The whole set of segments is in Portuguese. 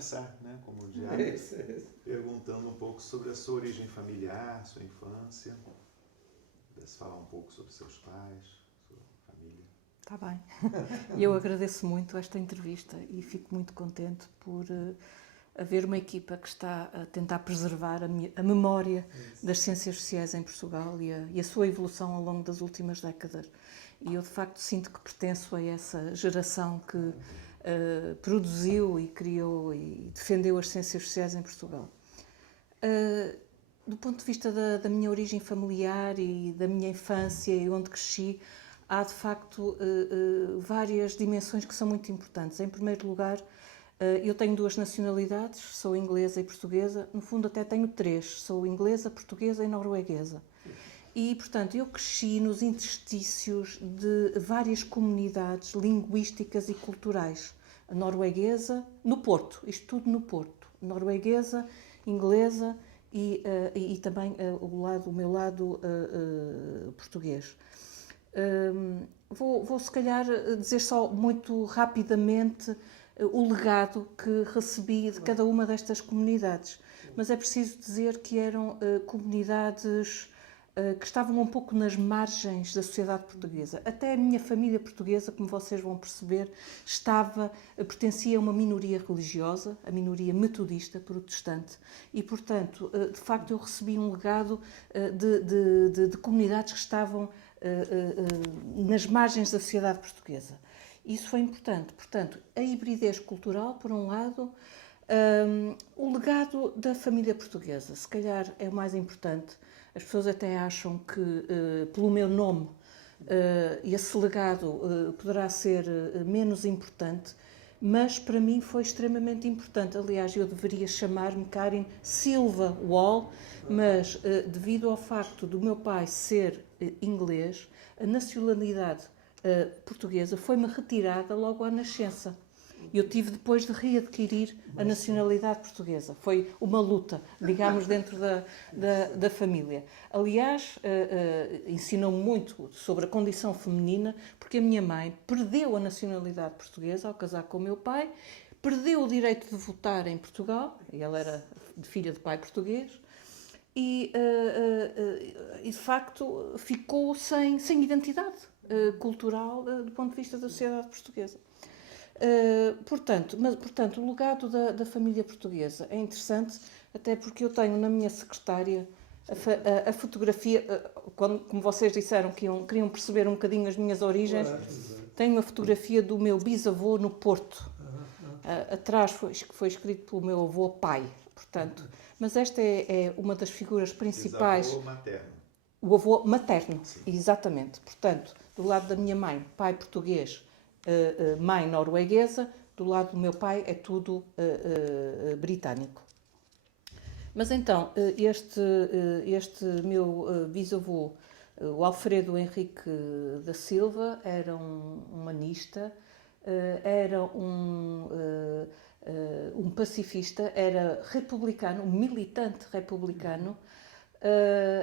começar, né, como diário, perguntando um pouco sobre a sua origem familiar, sua infância. Pudesse falar um pouco sobre seus pais, sua família. Está bem. Eu agradeço muito esta entrevista e fico muito contente por haver uma equipa que está a tentar preservar a memória das ciências sociais em Portugal e a sua evolução ao longo das últimas décadas. E eu, de facto, sinto que pertenço a essa geração que produziu e criou e defendeu as ciências sociais em Portugal. Do ponto de vista da minha origem familiar e da minha infância e onde cresci, há de facto várias dimensões que são muito importantes. Em primeiro lugar, eu tenho 2 nacionalidades, sou inglesa e portuguesa. No fundo, até tenho 3, sou inglesa, portuguesa e norueguesa. E, portanto, eu cresci nos interstícios de várias comunidades linguísticas e culturais. A norueguesa, no Porto, isto tudo no Porto. Norueguesa, inglesa e também o meu lado português. Vou se calhar dizer só muito rapidamente o legado que recebi de cada uma destas comunidades, mas é preciso dizer que eram comunidades que estavam um pouco nas margens da sociedade portuguesa. Até a minha família portuguesa, como vocês vão perceber, pertencia a uma minoria religiosa, a minoria metodista, protestante, e, portanto, de facto, eu recebi um legado de comunidades que estavam nas margens da sociedade portuguesa. Isso foi importante. Portanto, a hibridez cultural, por um lado, o legado da família portuguesa, se calhar é o mais importante. As pessoas até acham que, pelo meu nome, esse legado poderá ser menos importante, mas para mim foi extremamente importante. Aliás, eu deveria chamar-me Karin Silva Wall, mas devido ao facto do meu pai ser inglês, a nacionalidade portuguesa foi-me retirada logo à nascença. Eu tive depois de readquirir a nacionalidade portuguesa. Foi uma luta, digamos, dentro da família. Aliás, ensinou-me muito sobre a condição feminina, porque a minha mãe perdeu a nacionalidade portuguesa ao casar com o meu pai, perdeu o direito de votar em Portugal, e ela era filha de pai português, e de facto ficou sem identidade cultural do ponto de vista da sociedade portuguesa. Portanto, o legado da família portuguesa é interessante, até porque eu tenho na minha secretária a fotografia, como vocês disseram que queriam perceber um bocadinho as minhas origens, tenho uma fotografia do meu bisavô no Porto. Atrás foi escrito pelo meu avô pai, portanto. Mas esta é uma das figuras principais. Bisavô materno. O avô materno, sim. Exatamente. Portanto, do lado da minha mãe, pai português, mãe norueguesa, do lado do meu pai é tudo britânico. Mas então, este meu bisavô, o Alfredo Henrique da Silva, era um humanista, era um pacifista, era republicano, um militante republicano,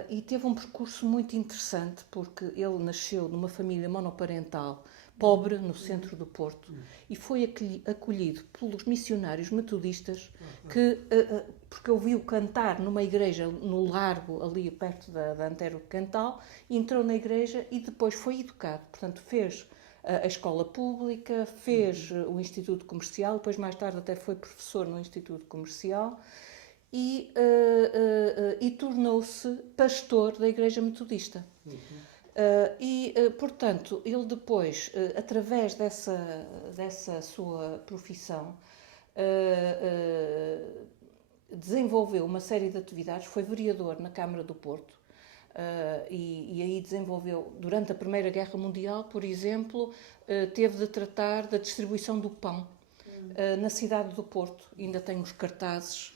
e teve um percurso muito interessante, porque ele nasceu numa família monoparental, pobre, no centro do Porto, e foi acolhido pelos missionários metodistas, porque ouviu cantar numa igreja no Largo, ali perto da Antero de Cantal, entrou na igreja e depois foi educado. Portanto, fez a escola pública, fez o Instituto Comercial, depois mais tarde até foi professor no Instituto Comercial, e tornou-se pastor da Igreja Metodista. Portanto, ele depois, através dessa sua profissão, desenvolveu uma série de atividades, foi vereador na Câmara do Porto, e aí desenvolveu, durante a Primeira Guerra Mundial, por exemplo, teve de tratar da distribuição do pão na cidade do Porto. Ainda tenho os cartazes,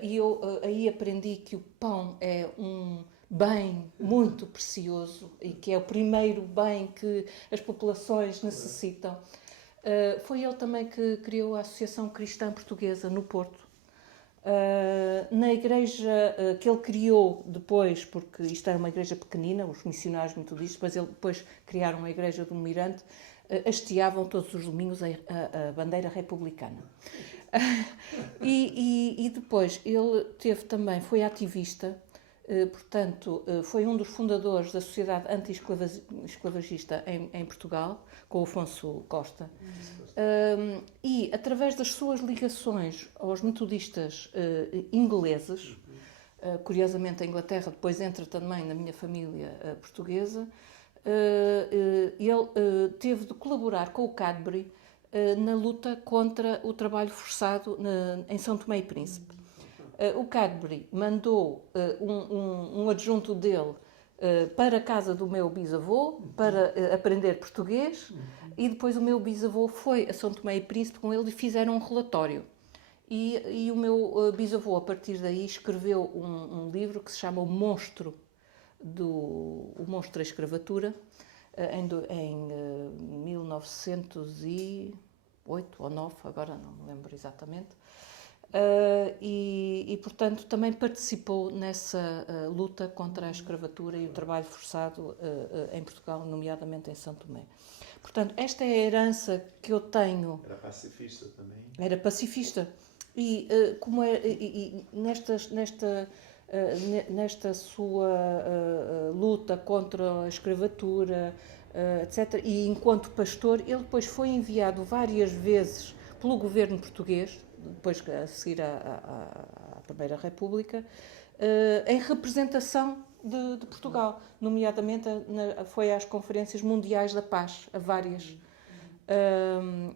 e eu aí aprendi que o pão é um bem muito precioso e que é o primeiro bem que as populações necessitam. Foi ele também que criou a Associação Cristã Portuguesa no Porto. Na igreja que ele criou depois, porque isto era uma igreja pequenina, os missionários metodistas, depois criaram a igreja do Mirante, hasteavam todos os domingos a bandeira republicana. E depois ele foi ativista, portanto, foi um dos fundadores da Sociedade Anti-Esclavagista em Portugal, com o Afonso Costa. E, através das suas ligações aos metodistas ingleses, curiosamente a Inglaterra depois entra também na minha família portuguesa, ele teve de colaborar com o Cadbury na luta contra o trabalho forçado em São Tomé e Príncipe. O Cadbury mandou um adjunto dele para a casa do meu bisavô para aprender português, e depois o meu bisavô foi a São Tomé e Príncipe com ele e fizeram um relatório. E o meu bisavô, a partir daí, escreveu um livro que se chama O Monstro da Escravatura, em 1908 ou 9, agora não me lembro exatamente. Portanto, também participou nessa luta contra a escravatura e o trabalho forçado em Portugal, nomeadamente em São Tomé. Portanto, esta é a herança que eu tenho. Era pacifista também? Era pacifista. Nesta sua luta contra a escravatura, etc., e enquanto pastor, ele depois foi enviado várias vezes pelo governo português, depois a seguir à Primeira República, em representação de Portugal, nomeadamente foi às Conferências Mundiais da Paz, a várias.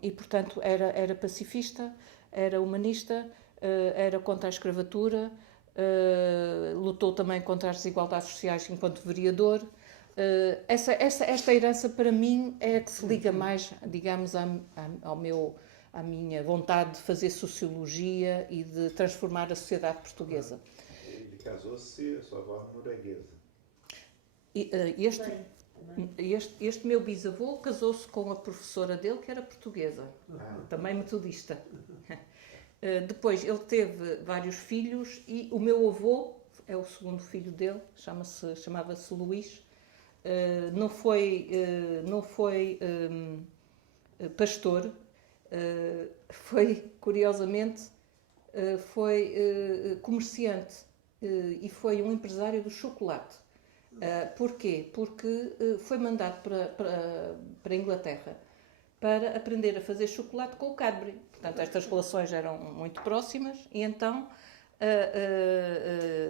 E, portanto, era pacifista, era humanista, era contra a escravatura, lutou também contra as desigualdades sociais enquanto vereador. Esta herança, para mim, é a que se liga mais, digamos, à minha vontade de fazer sociologia e de transformar a sociedade portuguesa. Ele casou-se, a sua avó norueguesa. Este meu bisavô casou-se com a professora dele, que era portuguesa, também metodista. Depois ele teve vários filhos e o meu avô é o segundo filho dele, chamava-se Luís. Não foi pastor, curiosamente, foi comerciante e foi um empresário do chocolate. Porquê? Porque foi mandado para a Inglaterra para aprender a fazer chocolate com o Cadbury. Portanto, estas relações eram muito próximas e então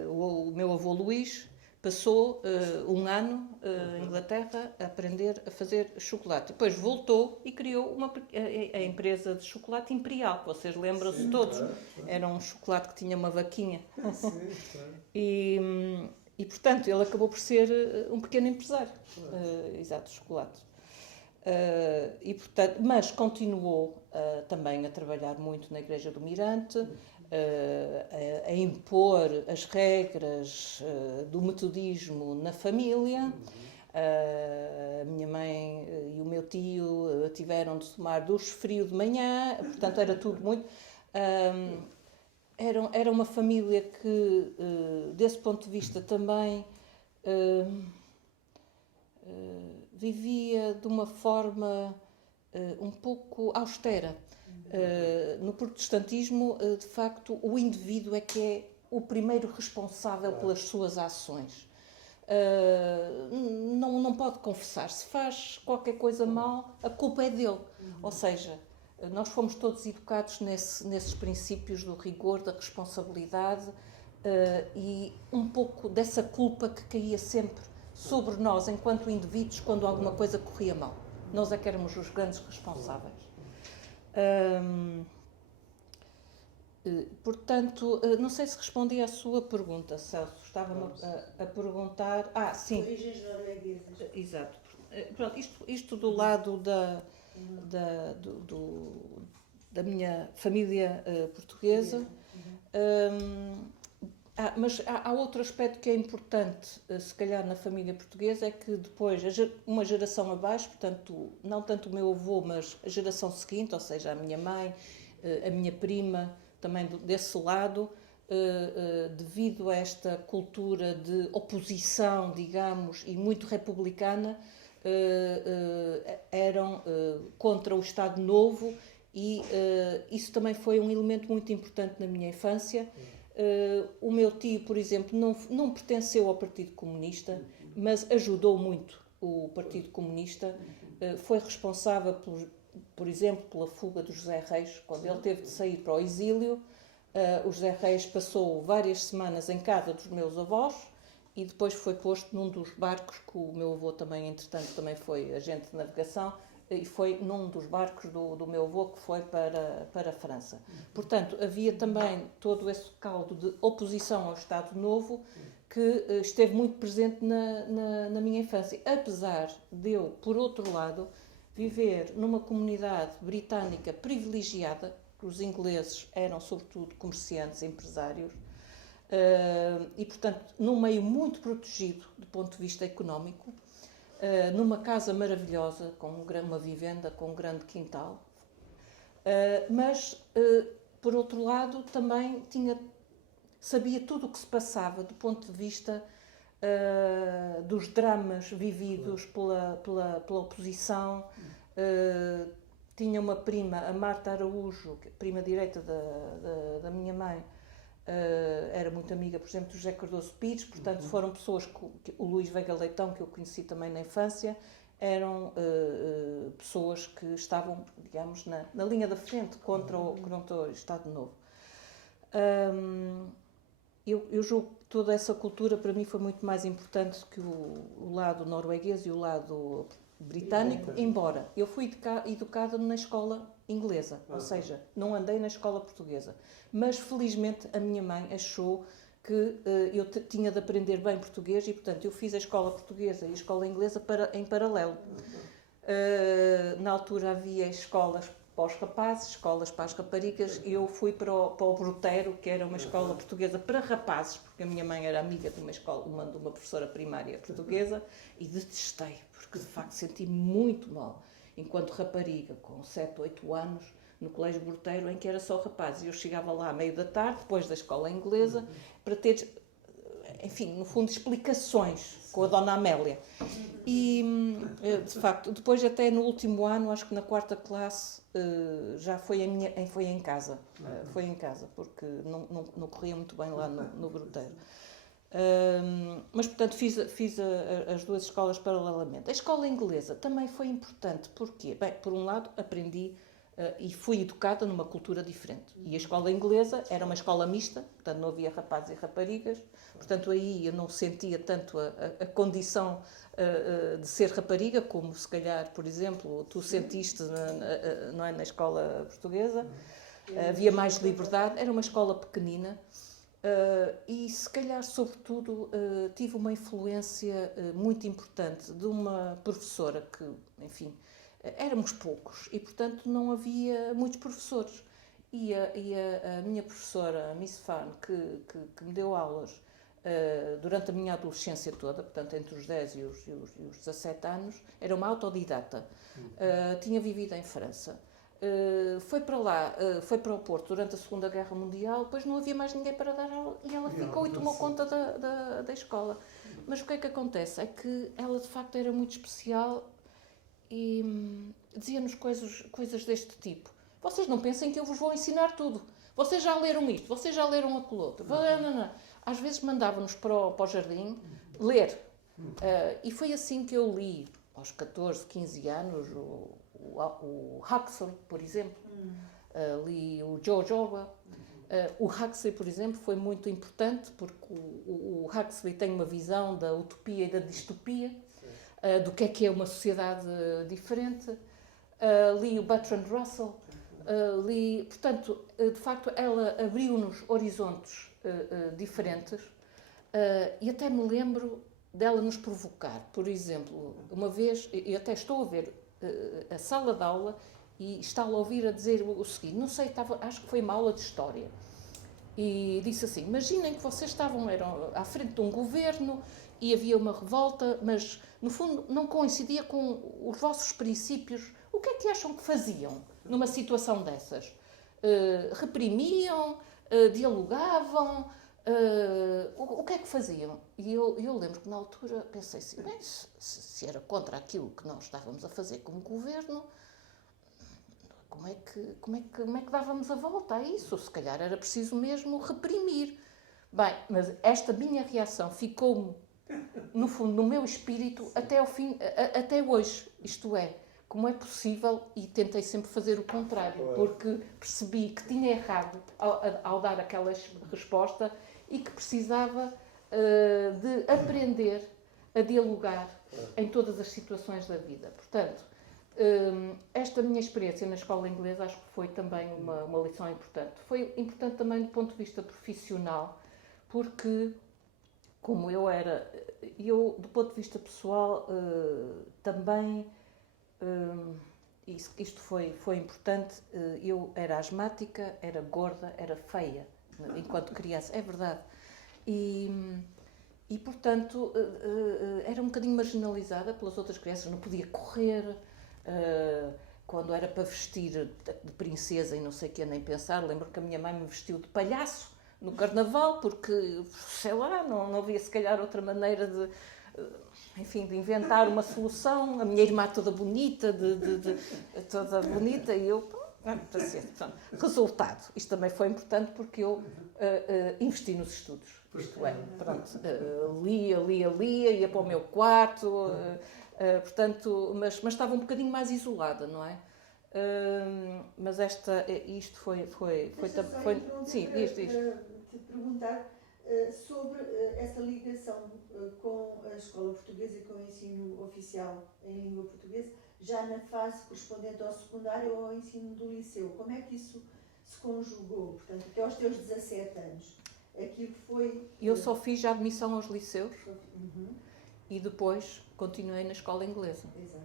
o meu avô Luís passou um ano em Inglaterra a aprender a fazer chocolate. Depois voltou e criou a empresa de chocolate Imperial, que vocês lembram-se todos. Claro. Era um chocolate que tinha uma vaquinha. Sim, claro. E, portanto, ele acabou por ser um pequeno empresário, exato, de chocolate. Mas continuou também a trabalhar muito na Igreja do Mirante, a impor as regras do metodismo na família. A minha mãe e o meu tio tiveram de tomar duche frio de manhã, portanto era tudo muito... Era uma família que, desse ponto de vista também, vivia de uma forma um pouco austera. No protestantismo, de facto, o indivíduo é que é o primeiro responsável pelas suas ações. Não pode confessar. Se faz qualquer coisa mal, a culpa é dele. Ou seja, nós fomos todos educados nesses princípios do rigor, da responsabilidade e um pouco dessa culpa que caía sempre sobre nós, enquanto indivíduos, quando alguma coisa corria mal. Nós é que éramos os grandes responsáveis. Portanto, não sei se respondi à sua pergunta, Celso. Estava-me a perguntar... sim. Origens norueguesas. Exato. Pronto, isto do lado da minha família portuguesa. Mas há outro aspecto que é importante, se calhar, na família portuguesa, é que depois, uma geração abaixo, portanto, não tanto o meu avô, mas a geração seguinte, ou seja, a minha mãe, a minha prima, também desse lado, devido a esta cultura de oposição, digamos, e muito republicana, eram contra o Estado Novo e isso também foi um elemento muito importante na minha infância. O meu tio, por exemplo, não pertenceu ao Partido Comunista, mas ajudou muito o Partido Comunista. Foi responsável, por exemplo, pela fuga do José Reis, quando ele teve de sair para o exílio. O José Reis passou várias semanas em casa dos meus avós e depois foi posto num dos barcos, que o meu avô também, entretanto, também foi agente de navegação, e foi num dos barcos do meu avô que foi para a França. Portanto, havia também todo esse caldo de oposição ao Estado Novo que esteve muito presente na minha infância. Apesar de eu, por outro lado, viver numa comunidade britânica privilegiada, os ingleses eram sobretudo comerciantes, empresários, e portanto num meio muito protegido do ponto de vista económico, numa casa maravilhosa, com uma vivenda com um grande quintal, mas por outro lado também sabia tudo o que se passava do ponto de vista dos dramas vividos pela oposição. Tinha uma prima, a Marta Araújo, prima direita da minha mãe, era muito amiga, por exemplo, do José Cardoso Pires, portanto foram pessoas, o Luís Veiga Leitão, que eu conheci também na infância, eram pessoas que estavam, digamos, na linha da frente contra o Estado Novo. Eu julgo que toda essa cultura para mim foi muito mais importante que o lado norueguês e o lado britânico, embora eu fui educada na escola inglesa, ou seja, não andei na escola portuguesa. Mas, felizmente, a minha mãe achou que eu tinha de aprender bem português e, portanto, eu fiz a escola portuguesa e a escola inglesa em paralelo. Na altura havia escolas para os rapazes, escolas para as raparigas, e eu fui para o Brutero, que era uma escola portuguesa para rapazes, porque a minha mãe era amiga de uma professora primária portuguesa, e detestei, porque de facto senti muito mal, enquanto rapariga, com 7, 8 anos, no Colégio Brutero, em que era só rapazes. E eu chegava lá à meio da tarde, depois da escola inglesa, para ter, enfim, no fundo, explicações com a Dona Amélia. E, de facto, depois até no último ano, acho que na 4ª classe, já foi em casa. Foi em casa, porque não corria muito bem lá no Brutero. Mas, portanto, fiz as duas escolas paralelamente. A escola inglesa também foi importante. Porquê? Bem, por um lado, aprendi e fui educada numa cultura diferente. E a escola inglesa era uma escola mista, portanto não havia rapazes e raparigas, portanto aí eu não sentia tanto a condição de ser rapariga, como se calhar, por exemplo, tu sentiste não é, na escola portuguesa. Havia mais liberdade, era uma escola pequenina. E se calhar, sobretudo, tive uma influência muito importante de uma professora que, enfim, éramos poucos e, portanto, não havia muitos professores. E a minha professora, a Miss Fan, que me deu aulas durante a minha adolescência toda, portanto, entre os 10 e os 17 anos, era uma autodidata. Tinha vivido em França. Foi para lá, foi para o Porto durante a Segunda Guerra Mundial, depois não havia mais ninguém para dar aula e ela ficou e tomou conta da escola. Mas o que é que acontece? É que ela de facto era muito especial e dizia-nos coisas deste tipo. Vocês não pensem que eu vos vou ensinar tudo. Vocês já leram isto, vocês já leram aquilo outro. Não. Às vezes mandava-nos para o jardim ler. E foi assim que eu li, aos 14, 15 anos, o Huxley, por exemplo, li o George Orwell. O Huxley, por exemplo, foi muito importante porque o Huxley tem uma visão da utopia e da distopia, do que é uma sociedade diferente. Li o Bertrand Russell, portanto, de facto, ela abriu-nos horizontes diferentes e até me lembro dela nos provocar. Por exemplo, uma vez, eu até estou a ver a sala de aula e está-a ouvir a dizer o seguinte, não sei, acho que foi uma aula de História, e disse assim, imaginem que vocês eram à frente de um governo e havia uma revolta, mas no fundo não coincidia com os vossos princípios, o que é que acham que faziam numa situação dessas? Reprimiam, dialogavam, o que é que faziam? E eu lembro que na altura pensei assim, bem, se era contra aquilo que nós estávamos a fazer como governo, como é que dávamos a volta a isso? Se calhar era preciso mesmo reprimir. Bem, mas esta minha reação ficou-me, no fundo, no meu espírito até ao fim, até hoje. Isto é, como é possível, e tentei sempre fazer o contrário, porque percebi que tinha errado ao dar aquela resposta e que precisava de aprender a dialogar em todas as situações da vida. Portanto, esta minha experiência na escola inglesa acho que foi também uma lição importante. Foi importante também do ponto de vista profissional, porque como eu do ponto de vista pessoal também, isto foi importante, eu era asmática, era gorda, era feia, enquanto criança, é verdade. E portanto, era um bocadinho marginalizada pelas outras crianças, não podia correr, quando era para vestir de princesa e não sei o que, nem pensar. Lembro que a minha mãe me vestiu de palhaço no carnaval, porque, sei lá, não havia se calhar outra maneira de inventar uma solução. A minha irmã toda bonita, toda bonita, e eu, resultado. Isto também foi importante porque eu investi nos estudos. Isto é, pronto, lia, ia para o meu quarto, portanto, mas estava um bocadinho mais isolada, não é? Mas isto foi sim, diz. Te perguntar sobre essa ligação com a escola portuguesa e com o ensino oficial em língua portuguesa, já na fase correspondente ao secundário ou ao ensino do liceu. Como é que isso se conjugou? Portanto, até aos teus 17 anos, aquilo foi... Eu só fiz a admissão aos liceus e depois continuei na escola inglesa. Exato.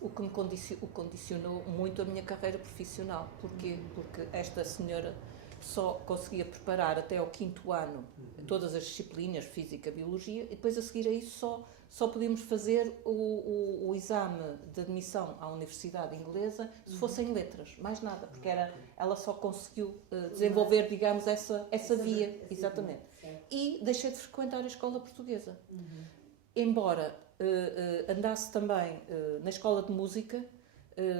O que me condicionou muito a minha carreira profissional. Porquê? Porque esta senhora só conseguia preparar até ao 5º ano todas as disciplinas, física, biologia, e depois a seguir a isso só podíamos fazer o exame de admissão à universidade inglesa se fossem letras, mais nada, porque ela só conseguiu desenvolver, digamos, essa via, exatamente. E deixei de frequentar a escola portuguesa. Embora andasse também na escola de música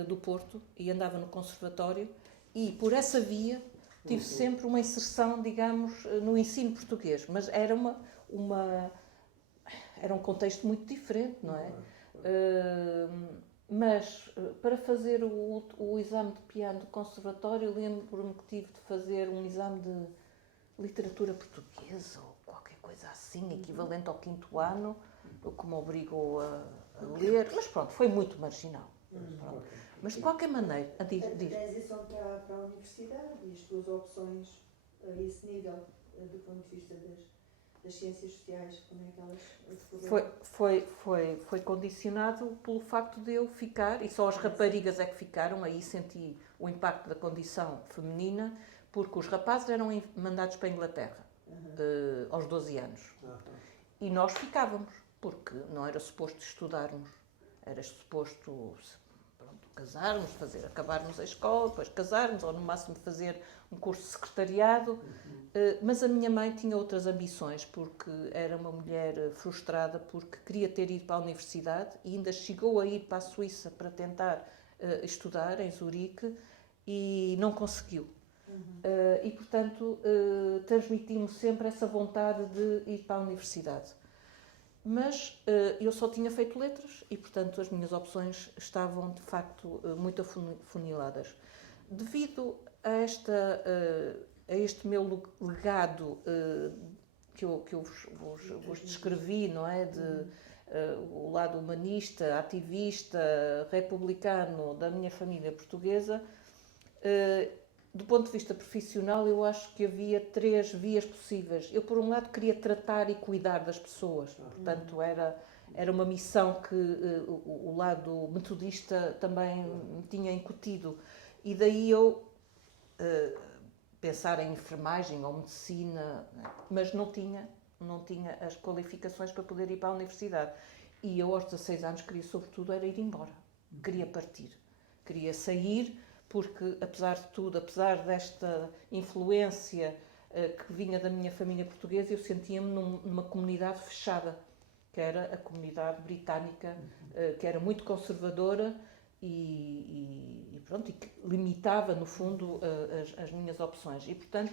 do Porto e andava no conservatório, e por essa via tive sempre uma inserção, digamos, no ensino português, mas era era um contexto muito diferente, não é? Mas para fazer o exame de piano do conservatório, lembro-me que tive de fazer um exame de literatura portuguesa ou qualquer coisa assim, equivalente ao 5º ano, o que me obrigou a ler, mas pronto, foi muito marginal. Mas de qualquer maneira, A transição para a universidade e as tuas opções a esse nível, do ponto de vista das ciências sociais, como é que elas decorreram? Foi condicionado pelo facto de eu ficar, e só as raparigas é que ficaram, aí senti o impacto da condição feminina, porque os rapazes eram mandados para a Inglaterra aos 12 anos. E nós ficávamos, porque não era suposto estudarmos, era suposto casarmos, acabarmos a escola, depois casarmos, ou no máximo fazer um curso de secretariado. Mas a minha mãe tinha outras ambições, porque era uma mulher frustrada, porque queria ter ido para a universidade e ainda chegou a ir para a Suíça para tentar estudar em Zurique e não conseguiu. E, portanto, transmitimos sempre essa vontade de ir para a universidade. Mas eu só tinha feito letras e, portanto, as minhas opções estavam, de facto, muito afuniladas. Devido a este meu legado que eu vos descrevi, não é? O lado humanista, ativista, republicano da minha família portuguesa, do ponto de vista profissional, eu acho que havia 3 vias possíveis. Eu, por um lado, queria tratar e cuidar das pessoas. Portanto, era uma missão que o lado metodista também me tinha incutido. E daí eu pensar em enfermagem ou medicina, mas não tinha as qualificações para poder ir para a universidade. E eu, aos 16 anos, queria, sobretudo, era ir embora. Queria partir. Queria sair, porque, apesar de tudo, apesar desta influência que vinha da minha família portuguesa, eu sentia-me numa comunidade fechada, que era a comunidade britânica, que era muito conservadora e pronto, e que limitava, no fundo, as minhas opções. E, portanto,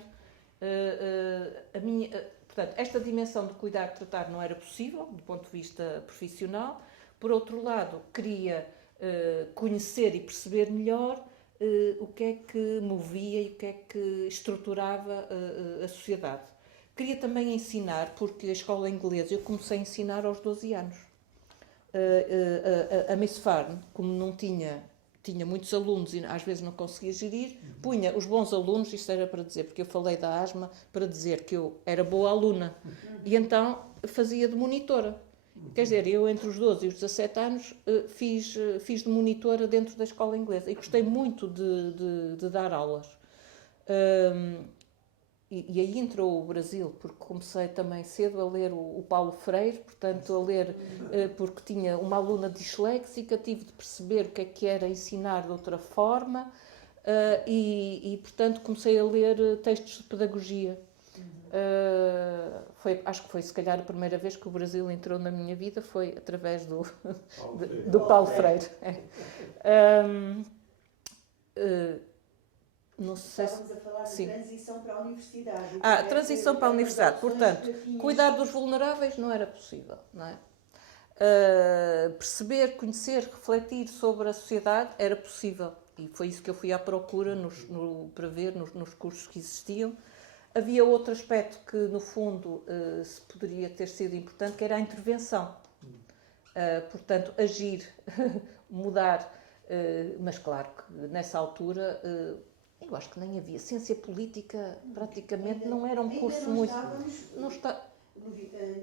portanto, esta dimensão de cuidar, de tratar, não era possível, do ponto de vista profissional. Por outro lado, queria conhecer e perceber melhor o que é que movia e o que é que estruturava a sociedade. Queria também ensinar, porque a escola inglesa eu comecei a ensinar aos 12 anos. A Miss Farn, como não tinha muitos alunos e às vezes não conseguia gerir, punha os bons alunos, isto era para dizer, porque eu falei da asma, para dizer que eu era boa aluna. E então fazia de monitora. Quer dizer, eu entre os 12 e os 17 anos fiz de monitora dentro da escola inglesa e gostei muito de dar aulas. E aí entrou o Brasil, porque comecei também cedo a ler o Paulo Freire, portanto a ler porque tinha uma aluna disléxica, tive de perceber o que era ensinar de outra forma e portanto comecei a ler textos de pedagogia. Acho que foi se calhar a primeira vez que o Brasil entrou na minha vida, foi através do Paulo Freire. Não sei Estávamos a falar de transição para a universidade. Transição para a universidade. Portanto, cuidar dos vulneráveis não era possível, não é? Perceber, conhecer, refletir sobre a sociedade era possível. E foi isso que eu fui à procura para ver nos cursos que existiam. Havia outro aspecto que, no fundo, se poderia ter sido importante, que era a intervenção. Portanto, agir, mudar. Mas, claro, que nessa altura, eu acho que nem havia. Ciência política, praticamente, não era um curso muito... Ainda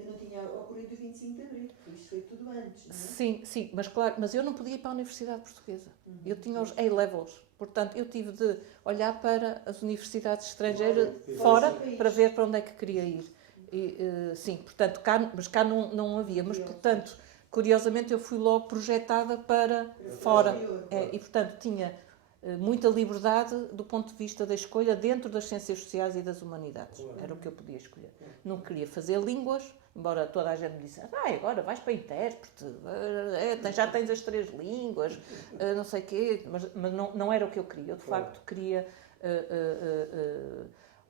não tinha ocorrido o 25 de Abril, isto foi tudo antes, não é? Sim, mas claro, mas eu não podia ir para a Universidade Portuguesa. Eu tinha os A-levels, portanto eu tive de olhar para as universidades estrangeiras fora para ver para onde é que queria ir. Sim, portanto, mas cá não havia, mas portanto, curiosamente eu fui logo projetada para fora. E portanto tinha muita liberdade do ponto de vista da escolha dentro das ciências sociais e das humanidades. Era o que eu podia escolher. Não queria fazer línguas, embora toda a gente me dissesse agora vais para intérprete, já tens as 3 línguas, não sei o quê, mas não era o que eu queria. Eu, de facto, queria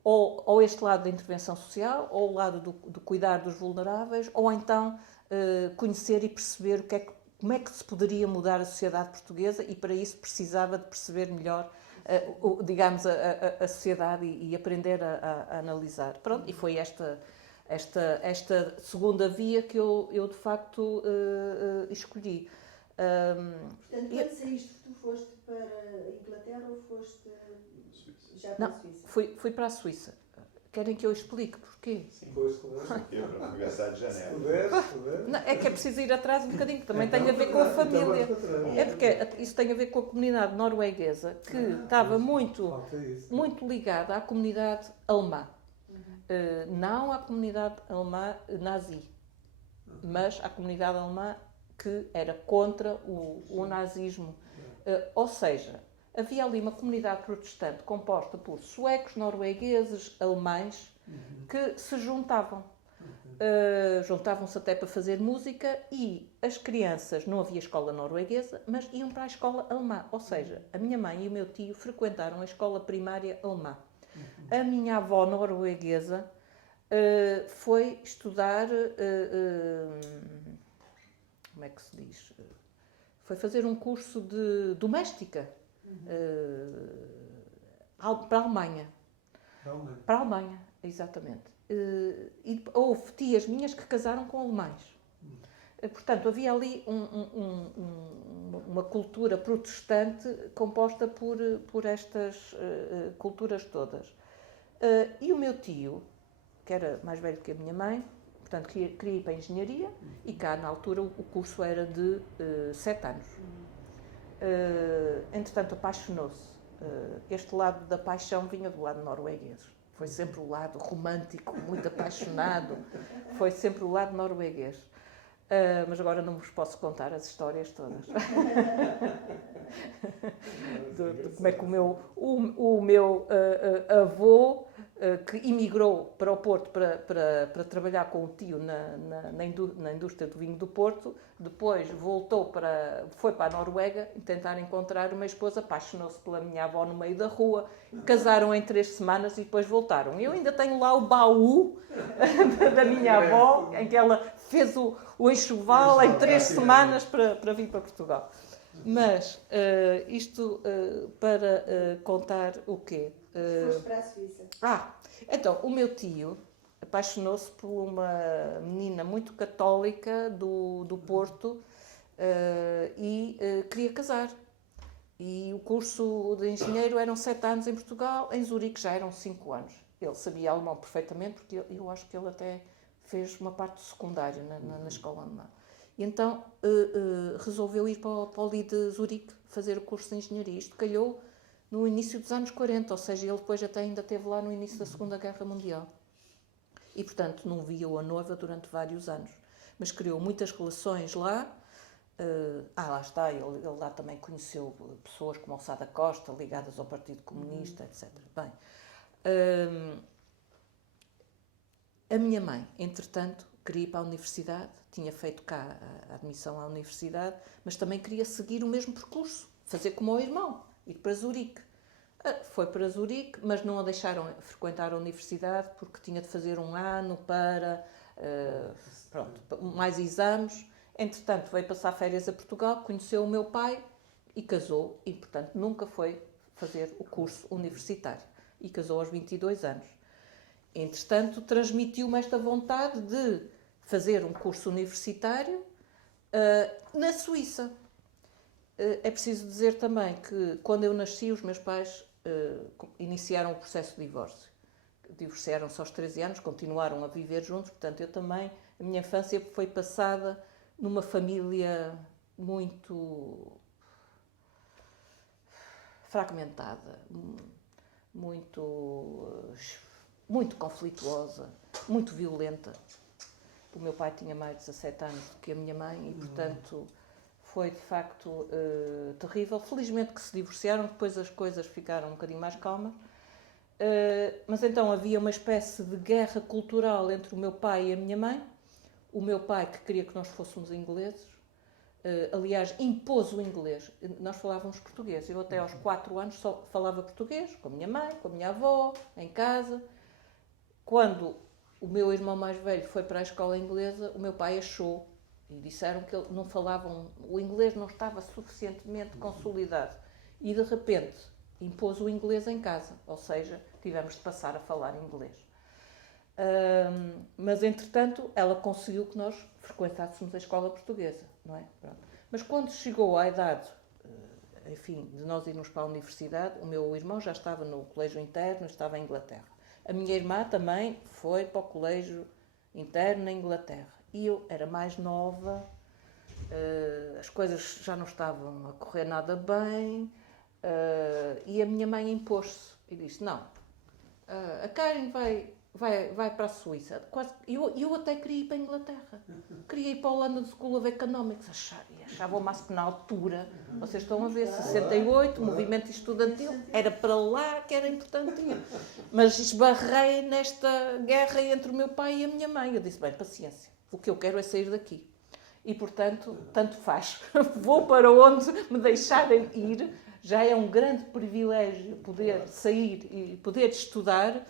ou este lado da intervenção social, ou o lado do cuidar dos vulneráveis, ou então conhecer e perceber como é que se poderia mudar a sociedade portuguesa, e para isso precisava de perceber melhor, digamos, a sociedade e aprender a analisar. Pronto, e foi esta segunda via que eu de facto escolhi. Portanto, quando saíste, tu foste para a Inglaterra ou foste já para a Suíça? Fui para a Suíça. Querem que eu explique porquê? Sim, para a Universidade de Janeiro. Não, é que é preciso ir atrás um bocadinho, que também tem a ver com a família. É porque isso tem a ver com a comunidade norueguesa, que estava muito ligada à comunidade alemã. Não à comunidade alemã nazi, mas à comunidade alemã que era contra o nazismo. Ou seja, havia ali uma comunidade protestante composta por suecos, noruegueses, alemães, que se juntavam. Juntavam-se até para fazer música, e as crianças, não havia escola norueguesa, mas iam para a escola alemã. Ou seja, a minha mãe e o meu tio frequentaram a escola primária alemã. A minha avó norueguesa foi estudar, como é que se diz? Foi fazer um curso de doméstica para a Alemanha. Para a Alemanha, exatamente. E houve tias minhas que casaram com alemães. Portanto, havia ali uma cultura protestante composta por estas culturas todas. E o meu tio, que era mais velho que a minha mãe, portanto, queria ir para a engenharia, e cá, na altura, o curso era de 7 anos. Entretanto, apaixonou-se. Este lado da paixão vinha do lado norueguês. Foi sempre o lado romântico, muito apaixonado. Foi sempre o lado norueguês. Mas agora não vos posso contar as histórias todas. Como é que o meu avô que emigrou para o Porto para trabalhar com o tio na indústria do vinho do Porto, depois foi para a Noruega tentar encontrar uma esposa, apaixonou-se pela minha avó no meio da rua, casaram em 3 semanas e depois voltaram. Eu ainda tenho lá o baú da minha avó, em que ela fez o enxoval em 3 semanas para vir para Portugal. Mas isto para contar o quê? Foste para a Suíça. Então, o meu tio apaixonou-se por uma menina muito católica do Porto e queria casar. E o curso de engenheiro eram 7 anos em Portugal, em Zurique já eram 5 anos. Ele sabia alemão perfeitamente, porque eu acho que ele até fez uma parte secundária na escola alemã. E então resolveu ir para o LI de Zurique fazer o curso de engenharia. Isto calhou no início dos anos 40, ou seja, ele depois até ainda esteve lá no início da Segunda Guerra Mundial. E, portanto, não viu a noiva durante vários anos. Mas criou muitas relações lá. Lá está, ele lá também conheceu pessoas como o Sá da Costa, ligadas ao Partido Comunista, etc. Bem, a minha mãe, entretanto, queria ir para a universidade, tinha feito cá a admissão à universidade, mas também queria seguir o mesmo percurso, fazer como o irmão, ir para Zurique. Foi para Zurique, mas não a deixaram frequentar a universidade porque tinha de fazer 1 ano para mais exames. Entretanto, veio passar férias a Portugal, conheceu o meu pai e casou, e portanto nunca foi fazer o curso universitário. E casou aos 22 anos. Entretanto, transmitiu-me esta vontade de fazer um curso universitário na Suíça. É preciso dizer também que, quando eu nasci, os meus pais iniciaram o processo de divórcio. Divorciaram-se aos 13 anos, continuaram a viver juntos, portanto, eu também, a minha infância foi passada numa família muito fragmentada, muito conflituosa, muito violenta. O meu pai tinha mais de 17 anos do que a minha mãe e, portanto, foi de facto terrível. Felizmente que se divorciaram, depois as coisas ficaram um bocadinho mais calmas. Mas então havia uma espécie de guerra cultural entre o meu pai e a minha mãe. O meu pai, que queria que nós fôssemos ingleses, aliás, impôs o inglês. Nós falávamos português. Eu até aos 4 anos só falava português, com a minha mãe, com a minha avó, em casa. Quando o meu irmão mais velho foi para a escola inglesa, o meu pai achou, e disseram que não falavam, o inglês não estava suficientemente consolidado. E, de repente, impôs o inglês em casa. Ou seja, tivemos de passar a falar inglês. Mas, entretanto, ela conseguiu que nós frequentássemos a escola portuguesa, não é? Pronto. Mas quando chegou à idade, enfim, de nós irmos para a universidade, o meu irmão já estava no colégio interno, estava em Inglaterra. A minha irmã também foi para o colégio interno na Inglaterra. E eu era mais nova, as coisas já não estavam a correr nada bem, e a minha mãe impôs-se e disse, não, a Karen vai para a Suíça. Eu até queria ir para a Inglaterra. Queria ir para a London School of Economics. Achavam-me que na altura, vocês estão a ver, 68, movimento estudantil, era para lá que era importante. Mas esbarrei nesta guerra entre o meu pai e a minha mãe. Eu disse, bem, paciência, o que eu quero é sair daqui. E, portanto, tanto faz. Vou para onde me deixarem ir. Já é um grande privilégio poder sair e poder estudar.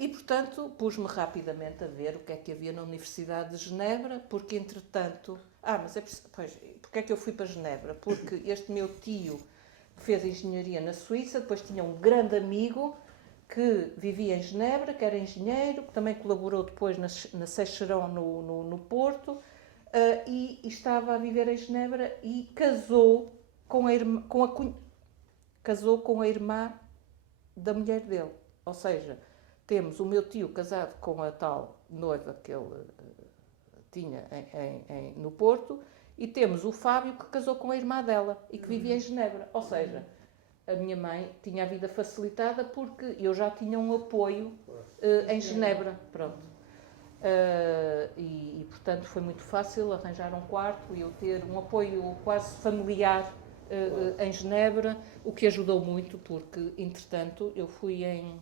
E, portanto, pus-me rapidamente a ver o que é que havia na Universidade de Genebra, porque, entretanto... porque é que eu fui para Genebra? Porque este meu tio fez engenharia na Suíça, depois tinha um grande amigo que vivia em Genebra, que era engenheiro, que também colaborou depois na Seixeron, no Porto, e estava a viver em Genebra e casou com a irmã da mulher dele. Ou seja, temos o meu tio casado com a tal noiva que ele tinha no Porto e temos o Fábio que casou com a irmã dela e que vivia em Genebra. Ou seja, a minha mãe tinha a vida facilitada porque eu já tinha um apoio em Genebra. Pronto. E, portanto, foi muito fácil arranjar um quarto e eu ter um apoio quase familiar em Genebra, o que ajudou muito porque, entretanto, eu fui em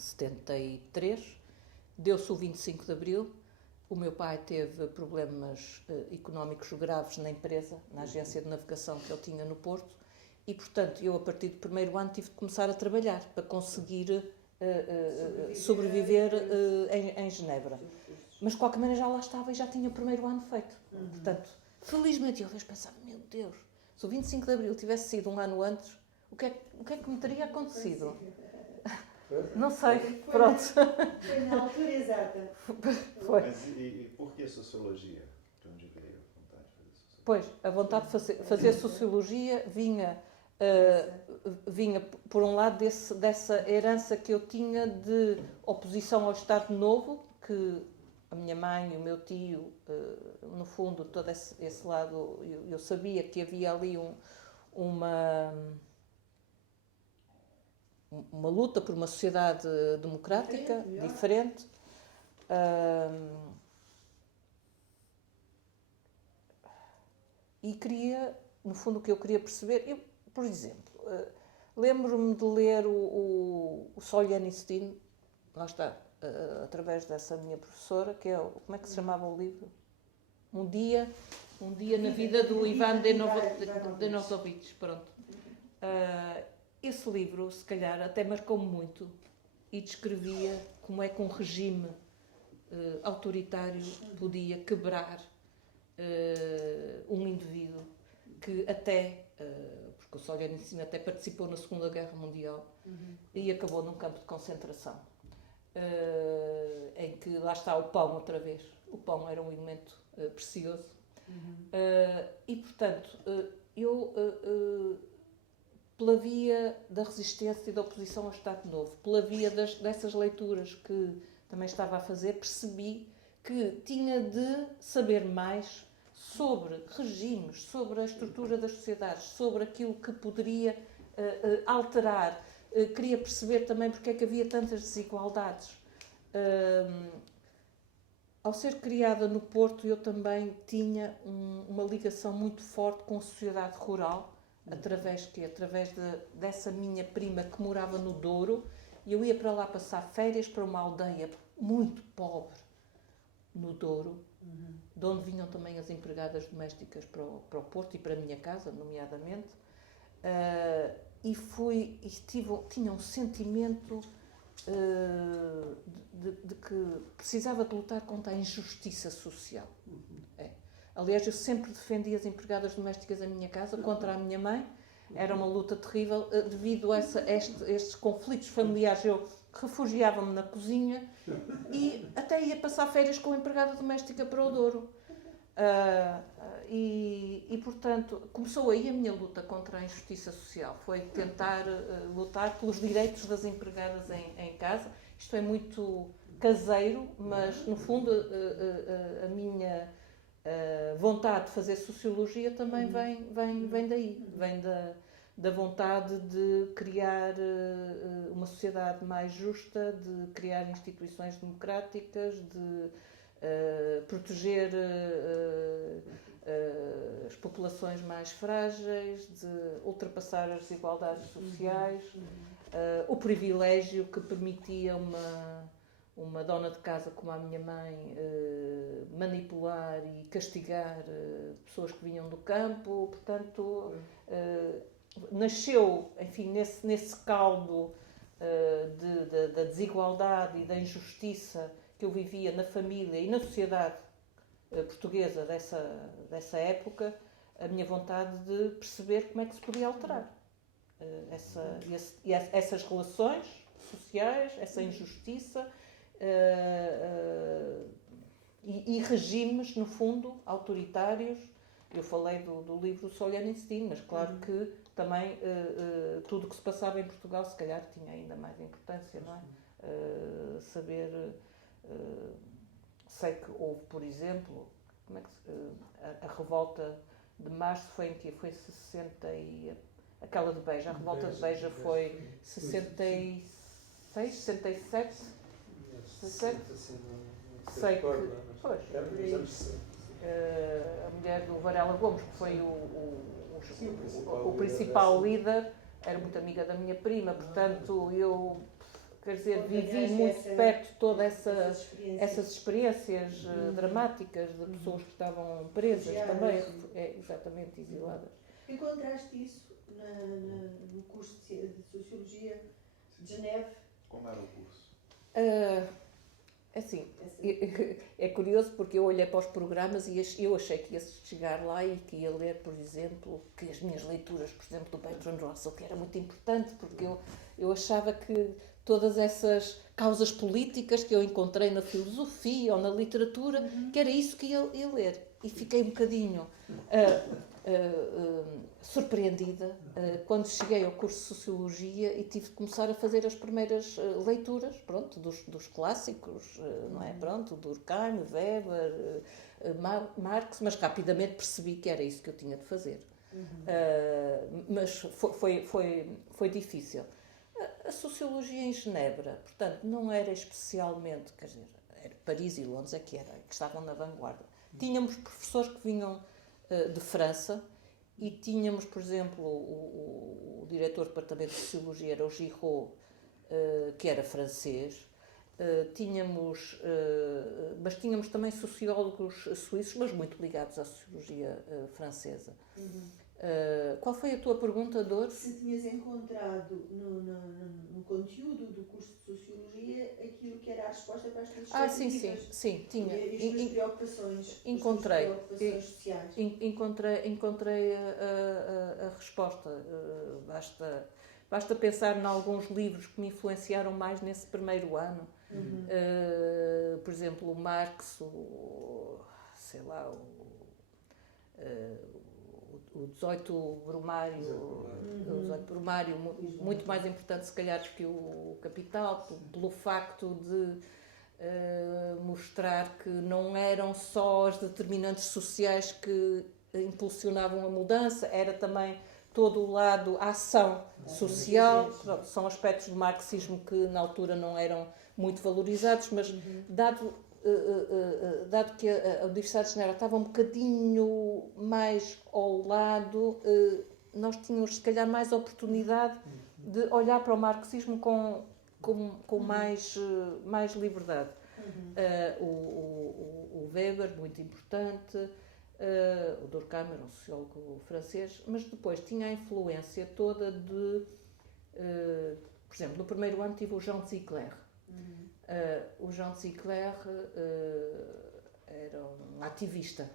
73, deu-se o 25 de Abril, o meu pai teve problemas económicos graves na empresa, na agência de navegação que ele tinha no Porto, e, portanto, eu, a partir do primeiro ano, tive de começar a trabalhar para conseguir sobreviver em Genebra. Mas, de qualquer maneira, já lá estava e já tinha o primeiro ano feito. Portanto, felizmente, eu pensava, meu Deus, se o 25 de Abril tivesse sido um ano antes, o que é que me teria acontecido? Não sei, pronto. Foi na altura exata. Foi. Mas e por que Sociologia? De onde veio a vontade de fazer Sociologia? Pois, a vontade de fazer Sociologia vinha, por um lado, dessa herança que eu tinha de oposição ao Estado Novo, que a minha mãe e o meu tio, no fundo, todo esse lado, eu sabia que havia ali uma luta por uma sociedade democrática, diferente. E queria, no fundo, o que eu queria perceber, eu, por exemplo, lembro-me de ler o Solzhenitsyn, lá está, através dessa minha professora, que é, como é que se chamava o livro? Um dia na vida do Ivan Denisovich, pronto. Esse livro, se calhar, até marcou-me muito e descrevia como é que um regime autoritário podia quebrar um indivíduo que até, porque o Solzhenitsyn até participou na Segunda Guerra Mundial e acabou num campo de concentração, em que lá está o pão outra vez. O pão era um elemento precioso. E, portanto, eu, pela via da resistência e da oposição ao Estado Novo, pela via dessas leituras que também estava a fazer, percebi que tinha de saber mais sobre regimes, sobre a estrutura das sociedades, sobre aquilo que poderia alterar. Queria perceber também porque é que havia tantas desigualdades. Ao ser criada no Porto, eu também tinha uma ligação muito forte com a sociedade rural, através dessa minha prima que morava no Douro, e eu ia para lá passar férias para uma aldeia muito pobre no Douro, de onde vinham também as empregadas domésticas para o Porto e para a minha casa, nomeadamente, e tinha um sentimento de que precisava de lutar contra a injustiça social. Aliás, eu sempre defendi as empregadas domésticas da minha casa contra a minha mãe. Era uma luta terrível devido a estes conflitos familiares. Eu refugiava-me na cozinha e até ia passar férias com a empregada doméstica para o Douro. Portanto, começou aí a minha luta contra a injustiça social. Foi tentar lutar pelos direitos das empregadas em casa. Isto é muito caseiro, mas, no fundo, a minha vontade de fazer Sociologia também vem daí. Vem da vontade de criar uma sociedade mais justa, de criar instituições democráticas, de proteger as populações mais frágeis, de ultrapassar as desigualdades sociais, o privilégio que permitia uma dona de casa como a minha mãe manipular e castigar pessoas que vinham do campo. Portanto, nasceu, enfim, nesse caldo da desigualdade e da injustiça que eu vivia na família e na sociedade portuguesa dessa época, a minha vontade de perceber como é que se podia alterar essas relações sociais, essa injustiça e regimes, no fundo, autoritários. Eu falei do livro Solzhenitsyn, mas claro que também tudo o que se passava em Portugal, se calhar, tinha ainda mais importância, não é? Saber... sei que houve, por exemplo, a revolta de março foi em que foi 60 e... Aquela de Beja, a revolta de Beja foi 66, 67... 67? Sei que... Pois, a mulher do Varela Gomes, que foi o principal líder, era muito amiga da minha prima, portanto, eu quer dizer, vivi Acompanhaste muito perto todas experiências. essas experiências dramáticas de pessoas que estavam presas também, exatamente, exiladas. Encontraste isso no curso de Sociologia de Geneve? Como era o curso? Assim, é curioso porque eu olhei para os programas e eu achei que ia chegar lá e que ia ler, por exemplo, que as minhas leituras, por exemplo, do Bertrand Russell, que era muito importante, porque eu achava que todas essas causas políticas que eu encontrei na filosofia ou na literatura, que era isso que ia ler. E fiquei um bocadinho surpreendida quando cheguei ao curso de Sociologia e tive de começar a fazer as primeiras leituras, pronto, dos clássicos, não é? Pronto, Durkheim, Weber, Marx, mas rapidamente percebi que era isso que eu tinha de fazer. Mas foi difícil. A Sociologia em Genebra, portanto, não era especialmente, quer dizer, era Paris e Londres que estavam na vanguarda. Tínhamos professores que vinham de França e tínhamos, por exemplo, o diretor do departamento de Sociologia era o Giraud, que era francês. Mas tínhamos também sociólogos suíços, mas muito ligados à sociologia francesa. Qual foi a tua pergunta, Dor? Se tinhas encontrado no conteúdo do curso de Sociologia aquilo que era a resposta para as tuas expectativas. Sim, tinha. E as tuas preocupações, encontrei, as tuas preocupações sociais. Encontrei a resposta. Basta pensar em alguns livros que me influenciaram mais nesse primeiro ano. Por exemplo, o Marx, o 18 Brumário, muito mais importante se calhar que o Capital, pelo facto de mostrar que não eram só as determinantes sociais que impulsionavam a mudança, era também todo o lado, a ação social. São aspectos do marxismo que na altura não eram muito valorizados, mas dado que a Universidade de Genebra estava um bocadinho mais ao lado, nós tínhamos se calhar mais oportunidade de olhar para o marxismo com mais liberdade. O Weber, muito importante, o Durkheim era um sociólogo francês, mas depois tinha a influência toda de, por exemplo, no primeiro ano tive o Jean Zicler. O Jean Zicler era um ativista.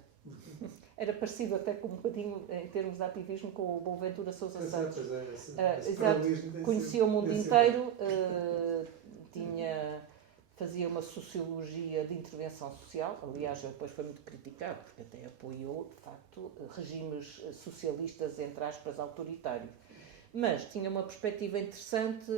Era parecido até com um bocadinho, em termos de ativismo, com o Boaventura Sousa Santos. Exato. Conhecia o mundo inteiro, fazia uma sociologia de intervenção social. Aliás, ele depois foi muito criticado, porque até apoiou, de facto, regimes socialistas, entre aspas, autoritários. Mas tinha uma perspectiva interessante,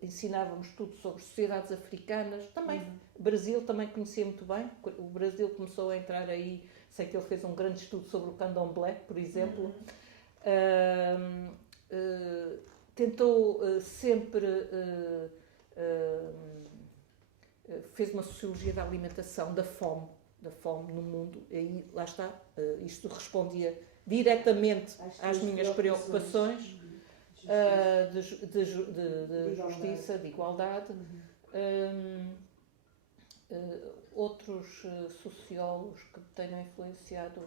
ensinávamos tudo sobre sociedades africanas, também. Brasil também conhecia muito bem. O Brasil começou a entrar aí, sei que ele fez um grande estudo sobre o candomblé, por exemplo. Tentou sempre, fez uma sociologia da alimentação, da fome no mundo, e aí, lá está, isto respondia diretamente às minhas preocupações de justiça, de igualdade. Outros sociólogos que tenham influenciado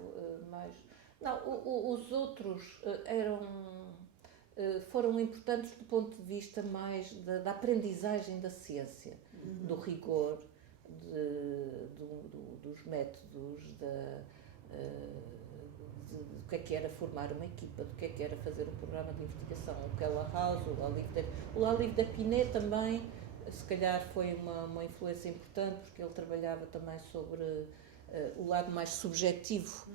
mais... Não, os outros foram importantes do ponto de vista mais da aprendizagem da ciência, do rigor, dos métodos, do que era formar uma equipa, do que era fazer um programa de investigação. O Kellerhaus, o Lalivre d'Épinay também, se calhar foi uma influência importante, porque ele trabalhava também sobre o lado mais subjetivo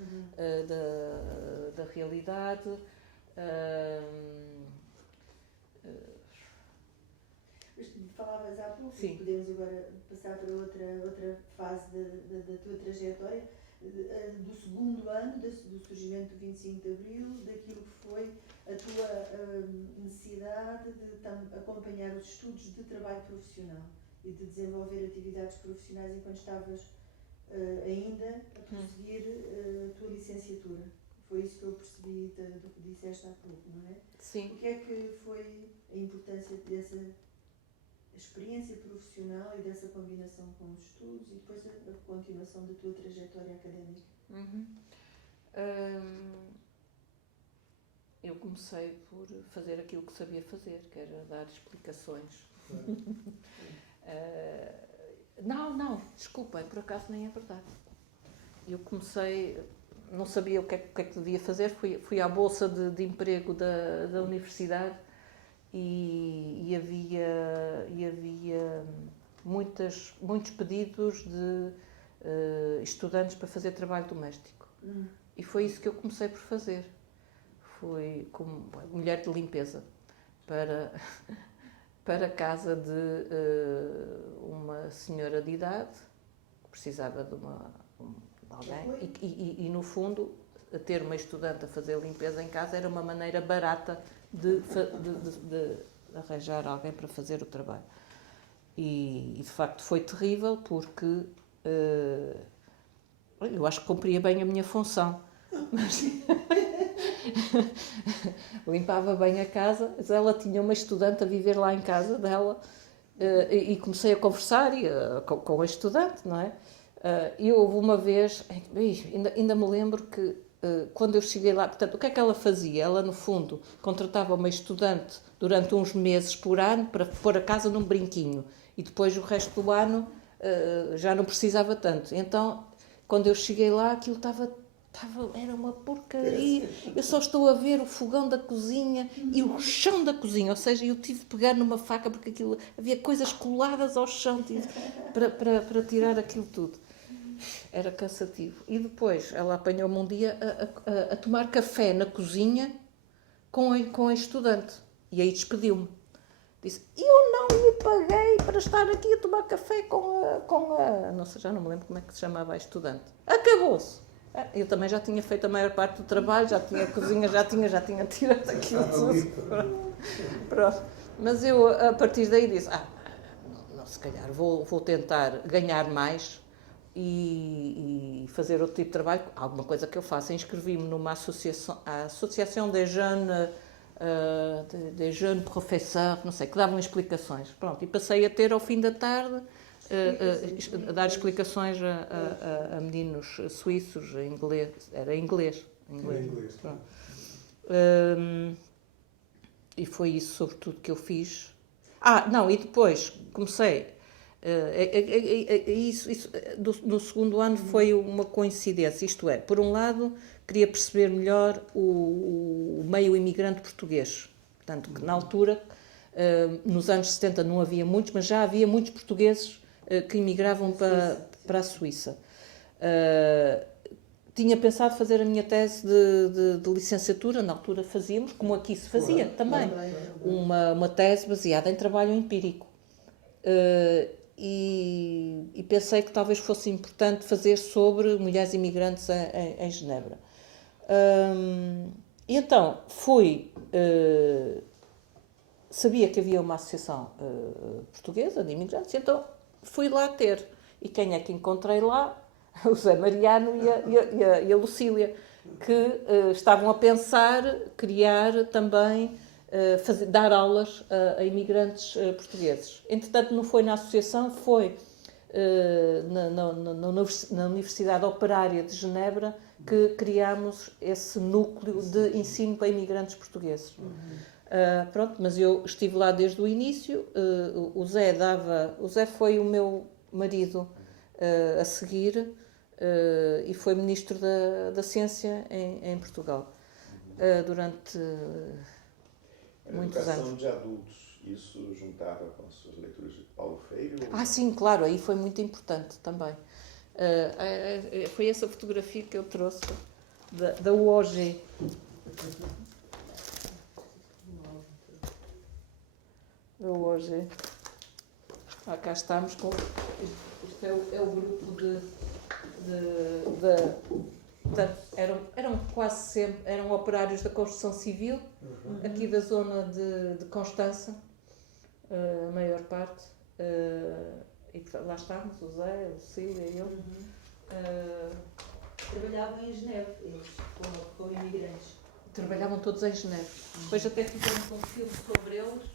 da realidade. Falavas há pouco, Sim. Podemos agora passar para outra fase da tua trajetória, do segundo ano do surgimento do 25 de Abril, daquilo que foi a tua necessidade de acompanhar os estudos de trabalho profissional e de desenvolver atividades profissionais enquanto estavas ainda a prosseguir a tua licenciatura. Foi isso que eu percebi do que disseste há pouco, não é? Sim. O que é que foi a importância dessa experiência profissional e dessa combinação com os estudos e depois a continuação da tua trajetória académica? Eu comecei por fazer aquilo que sabia fazer, que era dar explicações. Não, desculpa, por acaso nem é verdade. Eu comecei, não sabia o que é que devia fazer, fui à bolsa de emprego da universidade e havia muitos pedidos de estudantes para fazer trabalho doméstico. E foi isso que eu comecei por fazer. Fui como mulher de limpeza para a casa de uma senhora de idade que precisava de alguém e, no fundo, ter uma estudante a fazer limpeza em casa era uma maneira barata de arranjar alguém para fazer o trabalho. E de facto foi terrível porque eu acho que cumpria bem a minha função, mas limpava bem a casa, mas ela tinha uma estudante a viver lá em casa dela e comecei a conversar com a estudante, não é? E houve uma vez, ainda me lembro que quando eu cheguei lá, portanto, o que é que ela fazia? Ela, no fundo, contratava uma estudante durante uns meses por ano para pôr a casa num brinquinho e depois o resto do ano já não precisava tanto. Então, quando eu cheguei lá, aquilo era uma porcaria. Eu só estou a ver o fogão da cozinha e o chão da cozinha, ou seja, eu tive de pegar numa faca porque havia coisas coladas ao chão para tirar aquilo tudo. Era cansativo. E depois ela apanhou-me um dia a tomar café na cozinha com a estudante. E aí despediu-me. Disse, eu não lhe paguei para estar aqui a tomar café com a... Não sei, já não me lembro como é que se chamava a estudante. Acabou-se. Eu também já tinha feito a maior parte do trabalho, já tinha a cozinha, já tinha tirado aquilo tudo. Pronto. Mas eu, a partir daí, disse, não, se calhar vou tentar ganhar mais e fazer outro tipo de trabalho, alguma coisa que eu faça. Inscrevi-me numa associação, a Associação des Jeunes Professeurs, não sei, que davam explicações. Pronto, e passei a ter ao fim da tarde a dar explicações a meninos suíços em inglês. Era inglês. Pronto. E foi isso, sobretudo, que eu fiz. E depois comecei. No segundo ano foi uma coincidência, isto é, por um lado, queria perceber melhor o meio imigrante português. Portanto, que na altura, nos anos 70 não havia muitos, mas já havia muitos portugueses que imigravam para a Suíça. Tinha pensado fazer a minha tese de licenciatura, na altura fazíamos, como aqui se fazia também, uma tese baseada em trabalho empírico. E pensei que talvez fosse importante fazer sobre mulheres imigrantes em Genebra. E então sabia que havia uma associação portuguesa de imigrantes, então fui lá ter. E quem é que encontrei lá? O Zé Mariano e a Lucília, que estavam a pensar criar também, dar aulas a imigrantes portugueses. Entretanto, não foi na associação, foi na Universidade Operária de Genebra que criámos esse núcleo de ensino para imigrantes portugueses. Pronto, mas eu estive lá desde o início. O Zé foi o meu marido a seguir e foi ministro da Ciência em Portugal durante muitos anos. A educação de adultos, isso juntava com as suas leituras de Paulo Freire? Sim, claro, aí foi muito importante também. Foi essa fotografia que eu trouxe da UOG. Da UOG. Cá estamos com... Isto é o grupo eram quase sempre, eram operários da construção civil, aqui da zona de Constança, a maior parte. E lá estávamos, o Zé, a Lucília e eu. Trabalhavam em Genebra, eles, como imigrantes. Trabalhavam todos em Genebra. Depois até fizemos um filme sobre eles.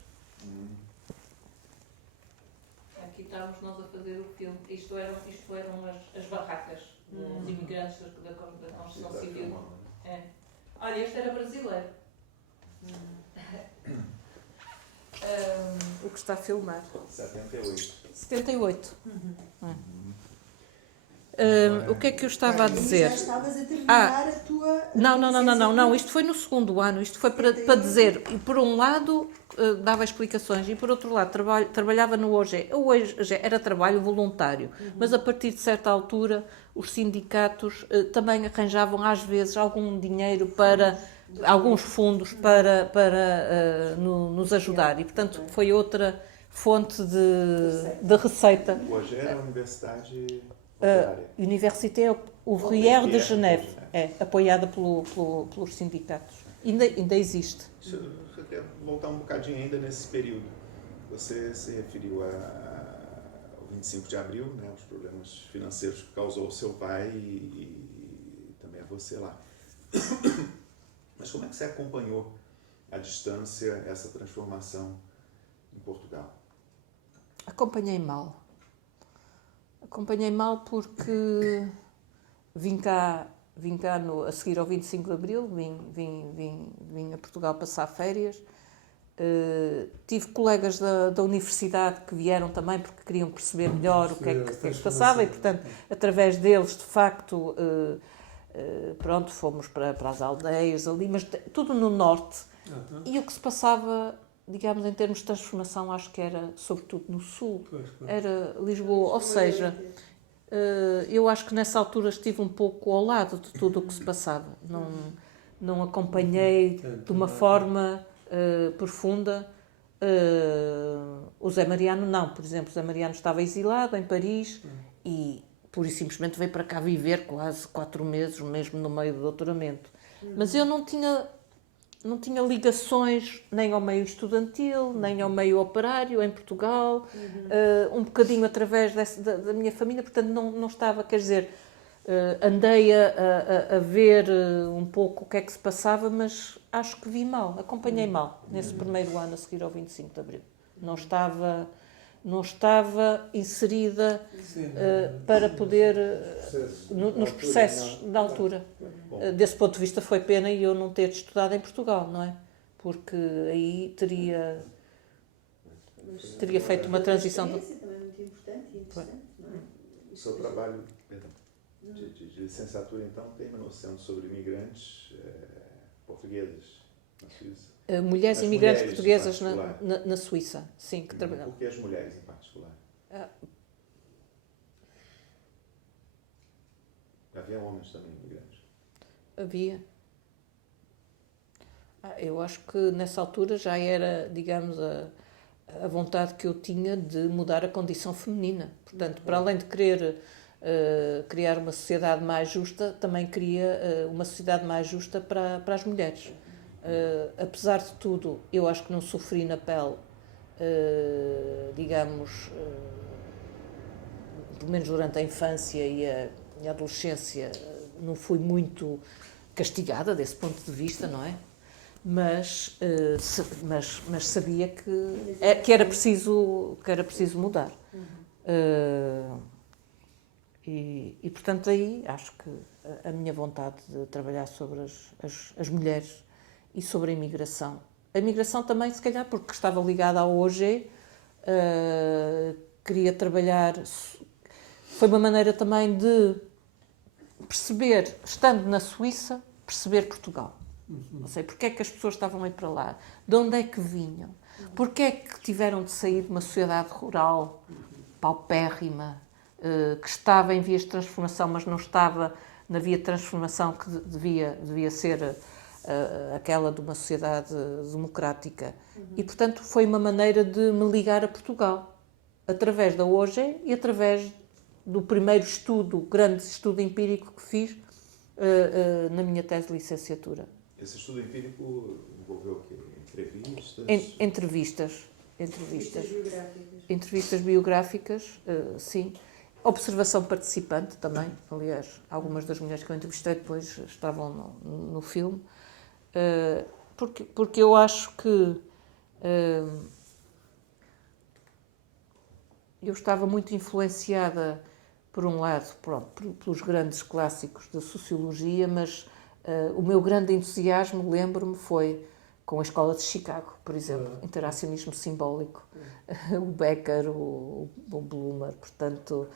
aqui estávamos nós a fazer o filme. Isto eram as barracas dos imigrantes da construção civil. É. Olha, este era brasileiro. O que está a filmar. 78. O que é que eu estava a dizer? Já estavas a terminar a tua... Não. Isto foi no segundo ano. Isto foi para dizer, e por um lado dava explicações e por outro lado trabalhava no OGE. O OGE era trabalho voluntário, mas a partir de certa altura os sindicatos também arranjavam às vezes algum dinheiro para... alguns fundos para nos ajudar. E portanto foi outra fonte de receita. Hoje era a Universidade... Université Ouvrière de Geneve, apoiada pelos sindicatos. Ainda existe. Deixa eu até voltar um bocadinho ainda nesse período. Você se referiu ao 25 de abril, né, os problemas financeiros que causou o seu pai e também a você lá. Mas como é que você acompanhou à distância essa transformação em Portugal? Acompanhei mal porque vim cá a seguir ao 25 de Abril, vim a Portugal passar férias. Tive colegas da universidade que vieram também porque queriam perceber melhor o que é que se passava e, portanto, através deles, de facto, fomos para as aldeias ali, mas tudo no norte. E o que se passava, digamos, em termos de transformação, acho que era sobretudo no sul, era Lisboa, ou seja, eu acho que nessa altura estive um pouco ao lado de tudo o que se passava, não acompanhei de uma forma profunda. O Zé Mariano não, por exemplo, o Zé Mariano estava exilado em Paris e pura e simplesmente veio para cá viver quase 4 meses, mesmo no meio do doutoramento. Mas eu não tinha ligações nem ao meio estudantil, nem ao meio operário em Portugal, um bocadinho através da minha família, portanto não estava, quer dizer, andei a ver um pouco o que é que se passava, mas acho que acompanhei mal, nesse primeiro ano a seguir ao 25 de Abril. Não estava inserida para poder, nos processos da altura. Desse ponto de vista foi pena eu não ter estudado em Portugal, não é? Porque aí teria feito uma transição. Também muito importante e interessante, não é? O seu trabalho de licenciatura, então, tem uma noção sobre imigrantes portugueses na Suíça? Mulheres imigrantes portuguesas na Suíça, sim, que trabalhavam. Por que as mulheres em particular? Havia homens também imigrantes? Havia. Eu acho que nessa altura já era, digamos, a vontade que eu tinha de mudar a condição feminina. Portanto, para além de querer criar uma sociedade mais justa, também queria uma sociedade mais justa para as mulheres. Apesar de tudo, eu acho que não sofri na pele, digamos, pelo menos durante a infância e a adolescência, não fui muito castigada desse ponto de vista, não é? Mas sabia que era preciso mudar. E portanto aí acho que a minha vontade de trabalhar sobre as mulheres e sobre a imigração. A imigração também, se calhar, porque estava ligada ao OGE, queria trabalhar... Foi uma maneira também de perceber, estando na Suíça, perceber Portugal. Não sei, porque é que as pessoas estavam a ir para lá? De onde é que vinham? Porque é que tiveram de sair de uma sociedade rural, paupérrima, que estava em vias de transformação, mas não estava na via de transformação que devia ser aquela de uma sociedade democrática. E, portanto, foi uma maneira de me ligar a Portugal, através da OGE e através do primeiro grande estudo empírico que fiz na minha tese de licenciatura. Esse estudo empírico envolveu o quê? Entrevistas. Entrevistas biográficas, sim. Observação participante também. Aliás, algumas das mulheres que eu entrevistei depois estavam no filme. Porque eu acho que eu estava muito influenciada, por um lado, pronto, pelos grandes clássicos da sociologia, mas o meu grande entusiasmo, lembro-me, foi com a Escola de Chicago, por exemplo, interacionismo simbólico, o Becker, o Blumer, portanto,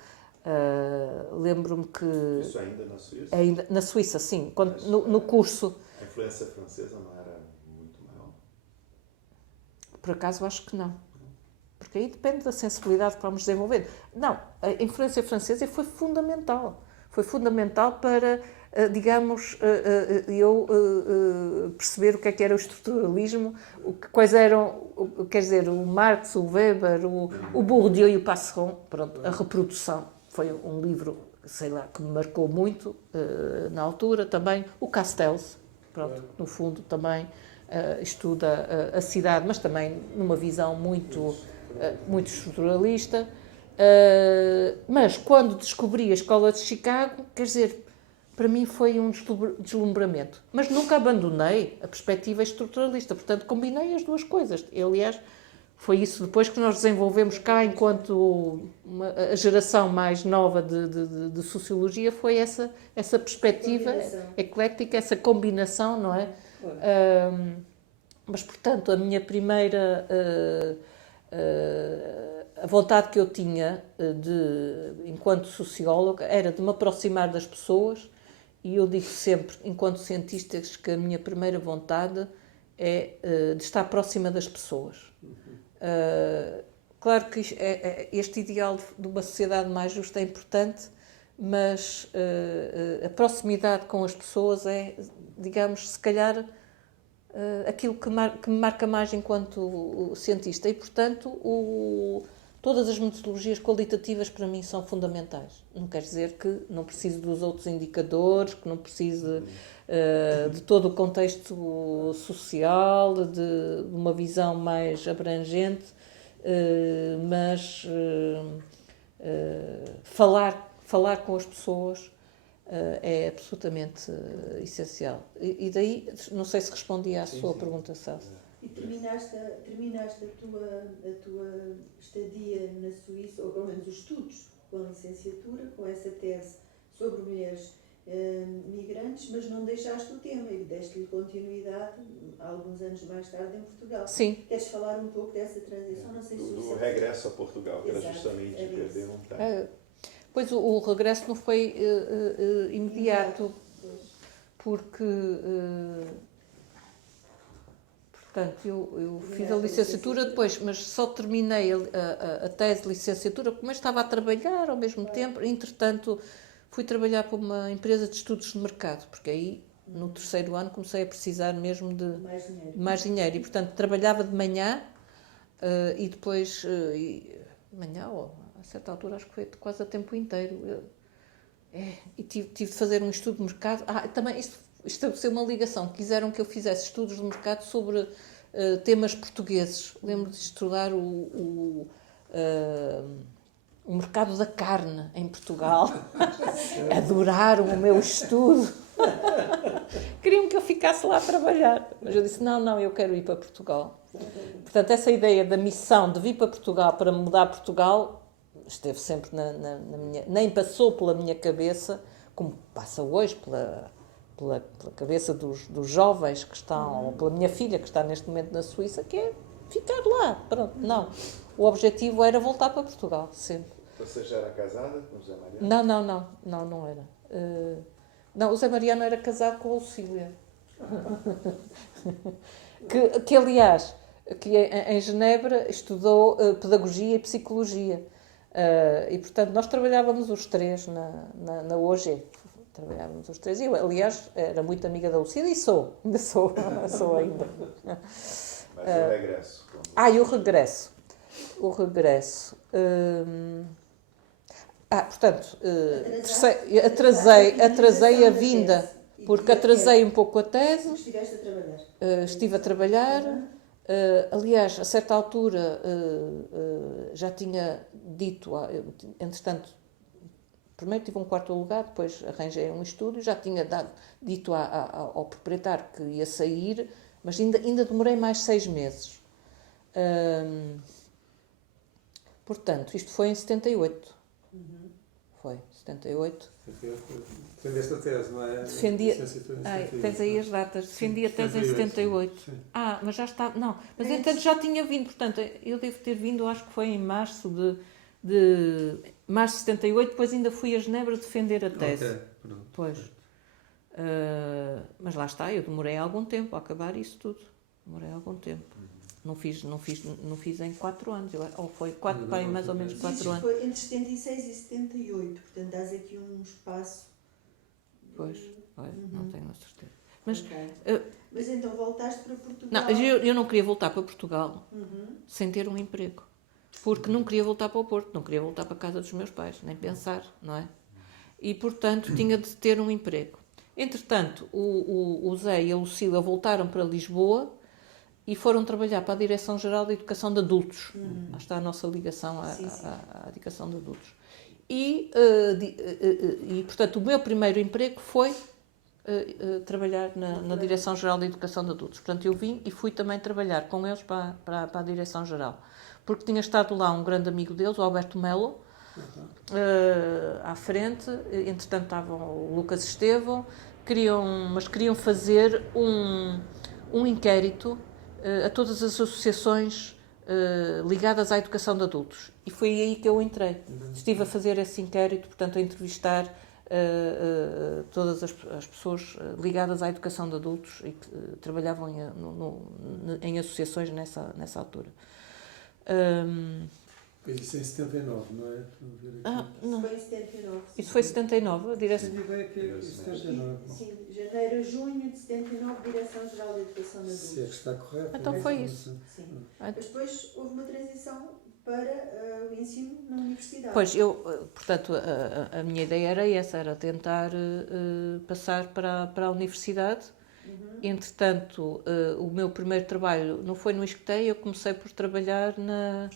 lembro-me que... Isso ainda na Suíça? Ainda, na Suíça, sim, quando, Mas, no curso. A influência francesa não era muito maior? Por acaso, acho que não. Porque aí depende da sensibilidade que vamos desenvolver. Não, a influência francesa foi fundamental. Foi fundamental para, digamos, eu perceber o que era o estruturalismo, quais eram, quer dizer, o Marx, o Weber, o Bourdieu e o Passeron. Pronto, a reprodução foi um livro, sei lá, que me marcou muito na altura. Também o Castells, pronto, no fundo também estuda a cidade, mas também numa visão muito estruturalista. Mas quando descobri a Escola de Chicago, quer dizer, para mim foi um deslumbramento. Mas nunca abandonei a perspectiva estruturalista, portanto combinei as duas coisas. Aliás, foi isso depois que nós desenvolvemos cá, enquanto a geração mais nova de sociologia, foi essa perspectiva eclética, essa combinação, não é? Mas, portanto, a minha primeira... a vontade que eu tinha, enquanto socióloga, era de me aproximar das pessoas, e eu digo sempre, enquanto cientista, que a minha primeira vontade é de estar próxima das pessoas. Claro que este ideal de uma sociedade mais justa é importante, mas a proximidade com as pessoas é, digamos, se calhar, aquilo que me marca mais enquanto cientista. E, portanto, todas as metodologias qualitativas para mim são fundamentais. Não quer dizer que não precise dos outros indicadores, que não precise de todo o contexto social, de uma visão mais abrangente, mas falar com as pessoas é absolutamente essencial. E daí, não sei se respondi à sua pergunta, Celso. E terminaste a tua estadia na Suíça, ou pelo menos os estudos com a licenciatura, com essa tese sobre mulheres migrantes, mas não deixaste o tema e deste-lhe continuidade alguns anos mais tarde em Portugal. Sim. Queres falar um pouco dessa transição? Não sei se do regresso a Portugal, que era justamente o que eu ia perguntar. Pois o regresso não foi imediato, porque, portanto, eu fiz a licenciatura depois, mas só terminei a tese de licenciatura, como eu estava a trabalhar ao mesmo tempo. Entretanto, fui trabalhar para uma empresa de estudos de mercado, porque aí, no terceiro ano, comecei a precisar mesmo de mais dinheiro. E, portanto, trabalhava de manhã e depois, de manhã, a certa altura, acho que foi quase a tempo inteiro. E tive de fazer um estudo de mercado. Também isto estabeleceu uma ligação. Quiseram que eu fizesse estudos de mercado sobre temas portugueses. Lembro de estudar o mercado da carne em Portugal. Adoraram o meu estudo. Queriam que eu ficasse lá a trabalhar. Mas eu disse, não, eu quero ir para Portugal. Portanto, essa ideia da missão de vir para Portugal para mudar Portugal esteve sempre na minha... Nem passou pela minha cabeça, como passa hoje pela cabeça dos jovens que estão, ou pela minha filha que está neste momento na Suíça, que é ficar lá. Pronto, não. O objetivo era voltar para Portugal, sempre. Você já era casada com o José Mariano? Não era. Não, o Zé Mariano era casado com a Lucília. que aliás, que em Genebra estudou pedagogia e psicologia. E, portanto, nós trabalhávamos os três na UOG. Trabalhávamos os três. Eu, aliás, era muito amiga da Lucília e ainda sou ainda. Mas o regresso. E o regresso. Portanto, atrasei a vinda, porque atrasei um pouco a tese. Estiveste a trabalhar? Estive a trabalhar. Aliás, a certa altura já tinha dito, entretanto, primeiro tive um quarto lugar, depois arranjei um estúdio, já tinha dito ao proprietário que ia sair, mas ainda demorei mais 6 meses. Portanto, isto foi em 78. Uhum. Foi, 78. Defendeste a tese, não é? Defendia. Licenciatura em Ai, 78, tens aí não é? as datas. Defendi a Sim, tese em 78. sim. Ah, mas já está. Não, mas É entretanto isso. já tinha vindo. Portanto, eu devo ter vindo, acho que foi em março de março de 78. Depois ainda fui a Genebra defender a tese. Ok, pronto. Pois. Mas lá está, eu demorei algum tempo a acabar isso tudo. Demorei algum tempo. Não fiz em 4 anos. Ou foi 4, Não, mais ou menos não. 4 anos. Foi entre 76 e 78, portanto dás aqui um espaço. Pois, olha, não Uhum. tenho a certeza. Mas, Ok. Mas então voltaste para Portugal. não, eu não queria voltar para Portugal Uhum. sem ter um emprego. Porque não queria voltar para o Porto, não queria voltar para a casa dos meus pais, nem pensar, não é? E, portanto, tinha de ter um emprego. Entretanto, o Zé e a Lucília voltaram para Lisboa e foram trabalhar para a Direção-Geral da Educação de Adultos. Lá está a nossa ligação Sim, sim. à educação de adultos. E, portanto, o meu primeiro emprego foi trabalhar na Direção-Geral da Educação de Adultos. Portanto, eu vim e fui também trabalhar com eles para a Direção-Geral. Porque tinha estado lá um grande amigo deles, o Alberto Melo, à frente. Entretanto, estavam o Lucas Estevão, mas queriam fazer um inquérito a todas as associações ligadas à educação de adultos. E foi aí que eu entrei. Estive a fazer esse inquérito, portanto, a entrevistar todas as pessoas ligadas à educação de adultos e que trabalhavam em associações nessa altura. Pois isso em 79, não é? Não. Foi em 79. Isso foi 79, a direção. Tenho ideia que é 79. Sim, janeiro a junho de 79, Direção-Geral da Educação de Se é que Adultos. está correto. Então não é? foi isso. Sim. Ah. Mas depois houve uma transição para o ensino na universidade. Pois, portanto, a minha ideia era essa, era tentar passar para a universidade. Uhum. Entretanto, o meu primeiro trabalho não foi no ISCTE, eu comecei por trabalhar na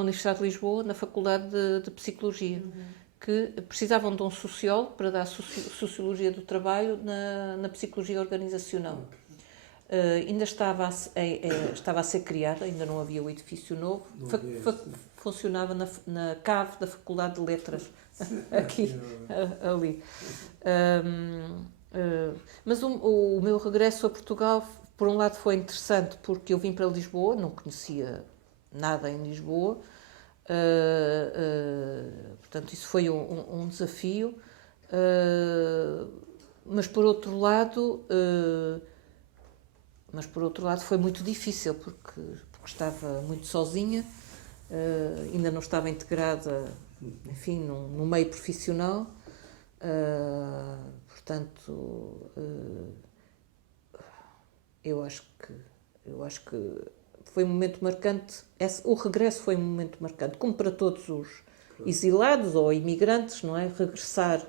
Universidade de Lisboa, na Faculdade de Psicologia, Uhum. que precisavam de um sociólogo para dar Sociologia do Trabalho na Psicologia Organizacional. Ainda estava a ser criada, ainda não havia o edifício novo, funcionava na cave da Faculdade de Letras, aqui, ali. Mas o meu regresso a Portugal, por um lado, foi interessante porque eu vim para Lisboa, não conhecia nada em Lisboa, portanto, isso foi um desafio, mas por outro lado foi muito difícil porque estava muito sozinha, ainda não estava integrada, enfim, no meio profissional. Portanto, eu acho que foi um momento marcante. O regresso foi um momento marcante, como para todos os exilados ou imigrantes, não é? Regressar,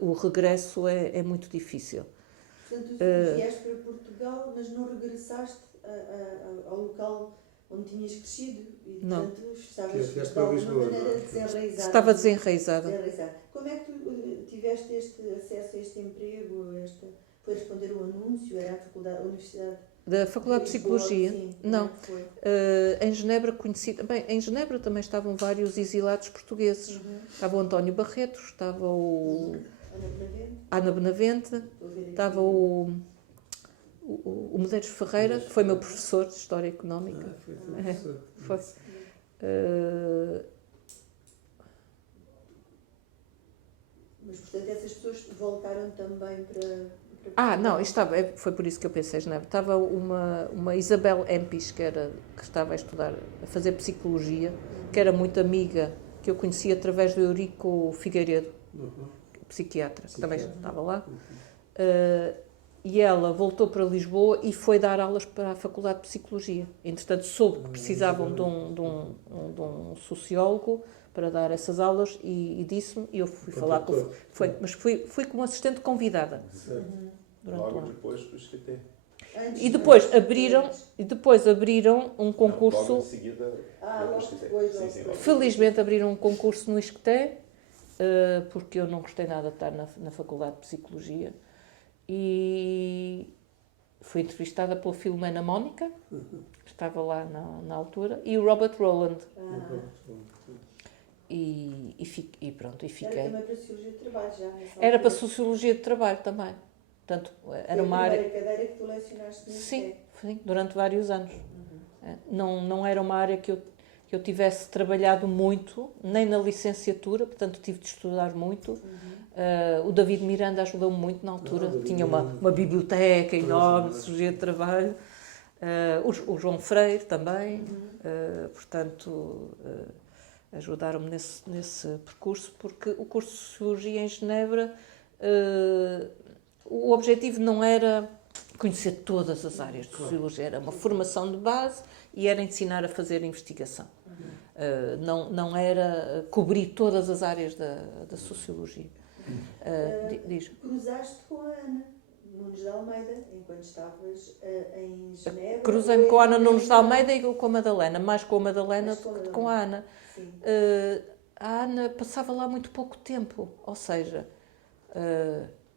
o regresso é muito difícil. Portanto, tu vieste para Portugal, mas não regressaste ao local onde tinhas crescido e, Não. portanto, estavas de Vieste para alguma Lisboa, maneira não é? desenraizada. Estava desenraizada. Como é que tu tiveste este acesso a este emprego? Foi responder um anúncio? Era a Universidade Da Faculdade de Lisboa? Psicologia? Sim, Não. como é que Em Genebra em Genebra também estavam vários exilados portugueses. foi? Uhum. Estava o António Barreto, estava a Ana Benavente, Estou a ver aqui. estava o Medeiros Ferreira, que foi meu professor de História Económica. Foi. Mas, portanto, essas pessoas voltaram também para Não, foi por isso que eu pensei, Genebra. Estava uma Isabel Empis, que estava a estudar, a fazer Psicologia, que era muito amiga, que eu conhecia através do Eurico Figueiredo, psiquiatra, que também estava lá. E ela voltou para Lisboa e foi dar aulas para a Faculdade de Psicologia. Entretanto, soube que precisavam de um sociólogo para dar essas aulas e disse-me, e eu fui falar com... Mas fui como assistente convidada. Durante Logo um ano. depois do ISCTE. E depois abriram um concurso... Logo em seguida, logo ISCTE. depois, Sim, sim, logo. Felizmente abriram um concurso no ISCTE, porque eu não gostei nada de estar na Faculdade de Psicologia. E fui entrevistada pela Filomena Mónica, que estava lá na altura, e o Robert Rowland. E pronto, e Era fiquei. também para a Sociologia de Trabalho já nessa Era para altura. Sociologia de Trabalho também. Portanto, era uma Foi a área. primeira cadeira que tu lecionaste no Sim, ISCTE. sim, durante vários anos. Não era uma área que eu tivesse trabalhado muito, nem na licenciatura, portanto tive de estudar muito. O David Miranda ajudou-me muito na altura, tinha uma biblioteca enorme de Sociologia de Trabalho. O João Freire também, portanto, ajudaram-me nesse percurso, porque o curso de Sociologia em Genebra, o objetivo não era conhecer todas as áreas de Sociologia, era uma formação de base e era ensinar a fazer investigação. Não era cobrir todas as áreas da Sociologia. Diz. Cruzaste com a Ana Nunes de Almeida enquanto estavas em Genebra? Cruzei-me ou com a Ana em Nunes de Genebra? Almeida e com a Madalena, mais com a Madalena do que com a Ana. Sim. A Ana passava lá muito pouco tempo, ou seja,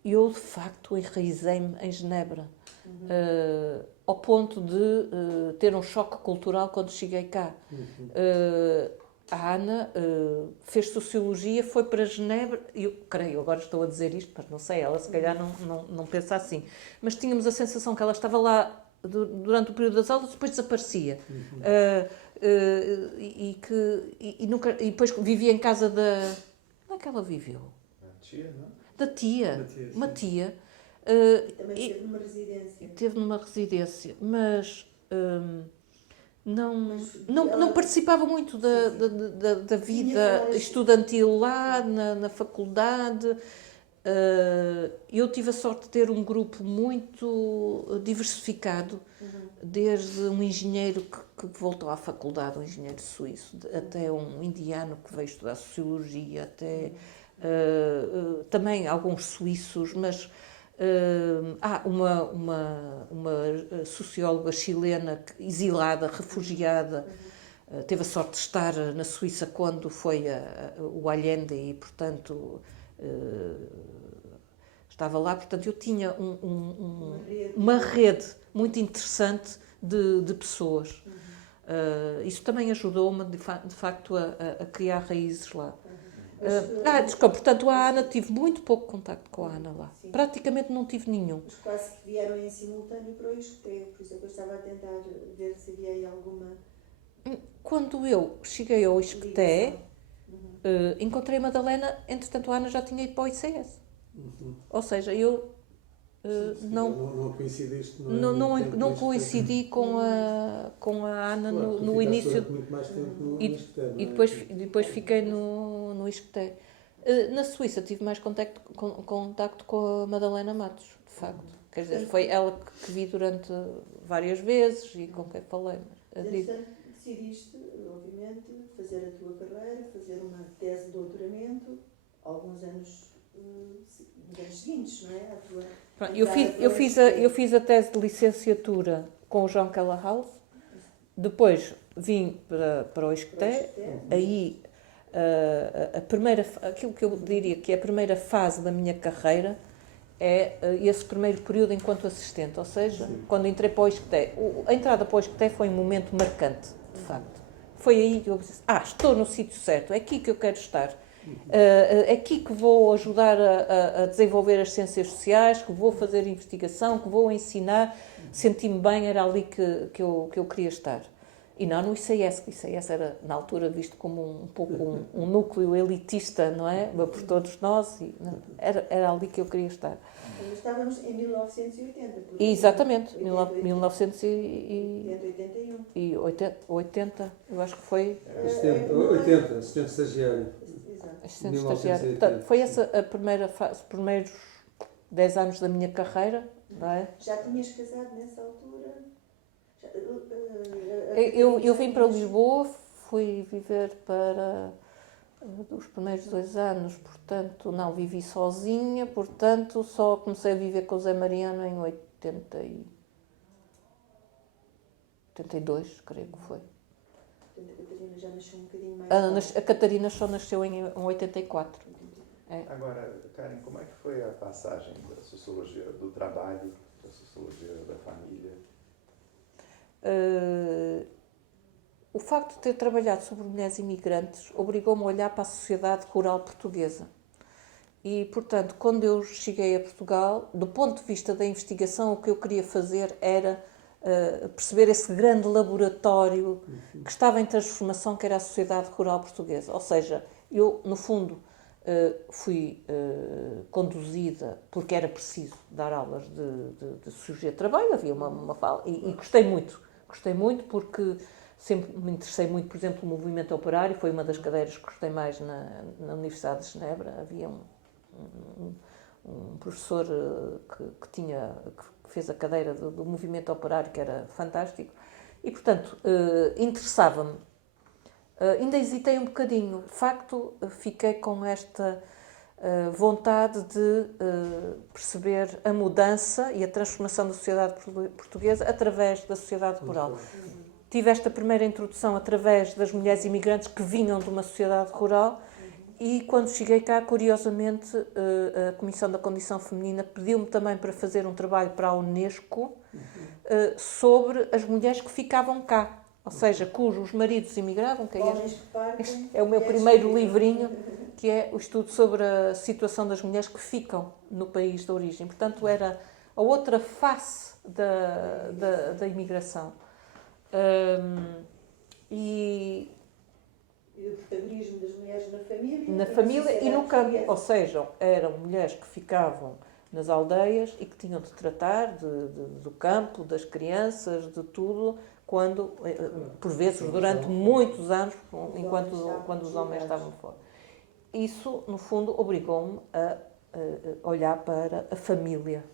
eu de facto enraizei-me em Genebra, ao ponto de ter um choque cultural quando cheguei cá. A Ana fez Sociologia, foi para Genebra, eu creio, agora estou a dizer isto, mas não sei, ela se calhar não pensa assim, mas tínhamos a sensação que ela estava lá durante o período das aulas, depois desaparecia. E depois vivia em casa da... Como é que ela viveu? Tia, não? Da tia, sim. uma tia. E também esteve numa residência. Teve numa residência, mas não ela- participava muito da vida estudantil lá, na faculdade. Eu tive a sorte de ter um grupo muito diversificado, desde um engenheiro que voltou à faculdade, um engenheiro suíço, até um indiano que veio estudar Sociologia, até também alguns suíços, mas uma socióloga chilena exilada, refugiada, teve a sorte de estar na Suíça quando foi o Allende e, portanto, estava lá. Portanto, eu tinha uma rede muito interessante de pessoas. Isso também ajudou-me, de facto, a criar raízes lá. Desculpa, portanto, a Ana, tive muito pouco contacto com a Ana lá. Sim. Praticamente não tive nenhum. Mas quase que vieram em simultâneo para o ISCTE, por isso é que eu estava a tentar ver se havia aí alguma Quando eu cheguei ao ISCTE, ligação. encontrei a Madalena, entretanto a Ana já tinha ido para o ICS. Ou seja, eu Não coincidiste, não coincidi com a Ana no início. Muito mais tempo no E depois fiquei no ISCTE. Na Suíça tive mais contacto com a Madalena Matos, de facto. Quer dizer, foi ela que vi durante várias vezes e com quem falei. Entretanto, decidiste, obviamente, fazer a tua carreira, fazer uma tese de doutoramento, alguns anos seguintes, não é? Eu fiz a tese de licenciatura com o João Kellerhaus, depois vim para o ISCTE, aí aquilo que eu diria que é a primeira fase da minha carreira é esse primeiro período enquanto assistente, ou seja, quando entrei para o ISCTE. A entrada para o ISCTE foi um momento marcante, de facto. Foi aí que eu disse, estou no sítio certo, é aqui que eu quero estar. É aqui que vou ajudar a desenvolver as ciências sociais, que vou fazer investigação, que vou ensinar. Senti-me bem, era ali que eu queria estar. E não no ICS, que o ICS era, na altura, visto como um pouco um núcleo elitista, não é? Por todos nós. Era ali que eu queria estar. Estávamos em 1980. Exatamente, 1981. eu acho que foi. 80, assistente estagiário. Assistente estagiário. Portanto, foi essa a primeira fase, os primeiros 10 anos da minha carreira, não é? Já tinhas casado nessa altura? Eu vim para Lisboa, fui viver para os primeiros 2 anos, portanto, não vivi sozinha, portanto, só comecei a viver com o Zé Mariano em 82, creio que foi. A Catarina já nasceu um bocadinho mais. A Catarina só nasceu em 84. Agora, Karen, como é que foi a passagem da sociologia do trabalho para a sociologia da família? O facto de ter trabalhado sobre mulheres imigrantes obrigou-me a olhar para a sociedade rural portuguesa. E, portanto, quando eu cheguei a Portugal, do ponto de vista da investigação, o que eu queria fazer era perceber esse grande laboratório que estava em transformação, que era a sociedade rural portuguesa. Ou seja, eu, no fundo, fui conduzida, porque era preciso dar aulas de sociologia de trabalho, havia uma fala, e gostei muito. Gostei muito porque sempre me interessei muito, por exemplo, no movimento operário, foi uma das cadeiras que gostei mais na Universidade de Genebra. Havia um professor que fez a cadeira do movimento operário, que era fantástico, e, portanto, interessava-me. Ainda hesitei um bocadinho. De facto, fiquei com esta vontade de perceber a mudança e a transformação da sociedade portuguesa através da sociedade rural. Tive esta primeira introdução através das mulheres imigrantes que vinham de uma sociedade rural e, quando cheguei cá, curiosamente, a Comissão da Condição Feminina pediu-me também para fazer um trabalho para a Unesco sobre as mulheres que ficavam cá, ou seja, cujos maridos imigravam. Que é o meu primeiro livrinho, que é o estudo sobre a situação das mulheres que ficam no país de origem. Portanto, era a outra face da imigração. E o protagonismo das mulheres na família e no campo, ou seja, eram mulheres que ficavam nas aldeias e que tinham de tratar do campo, das crianças, de tudo, quando, por vezes, durante muitos anos, quando os homens estavam fora. Isso, no fundo, obrigou-me a olhar para a família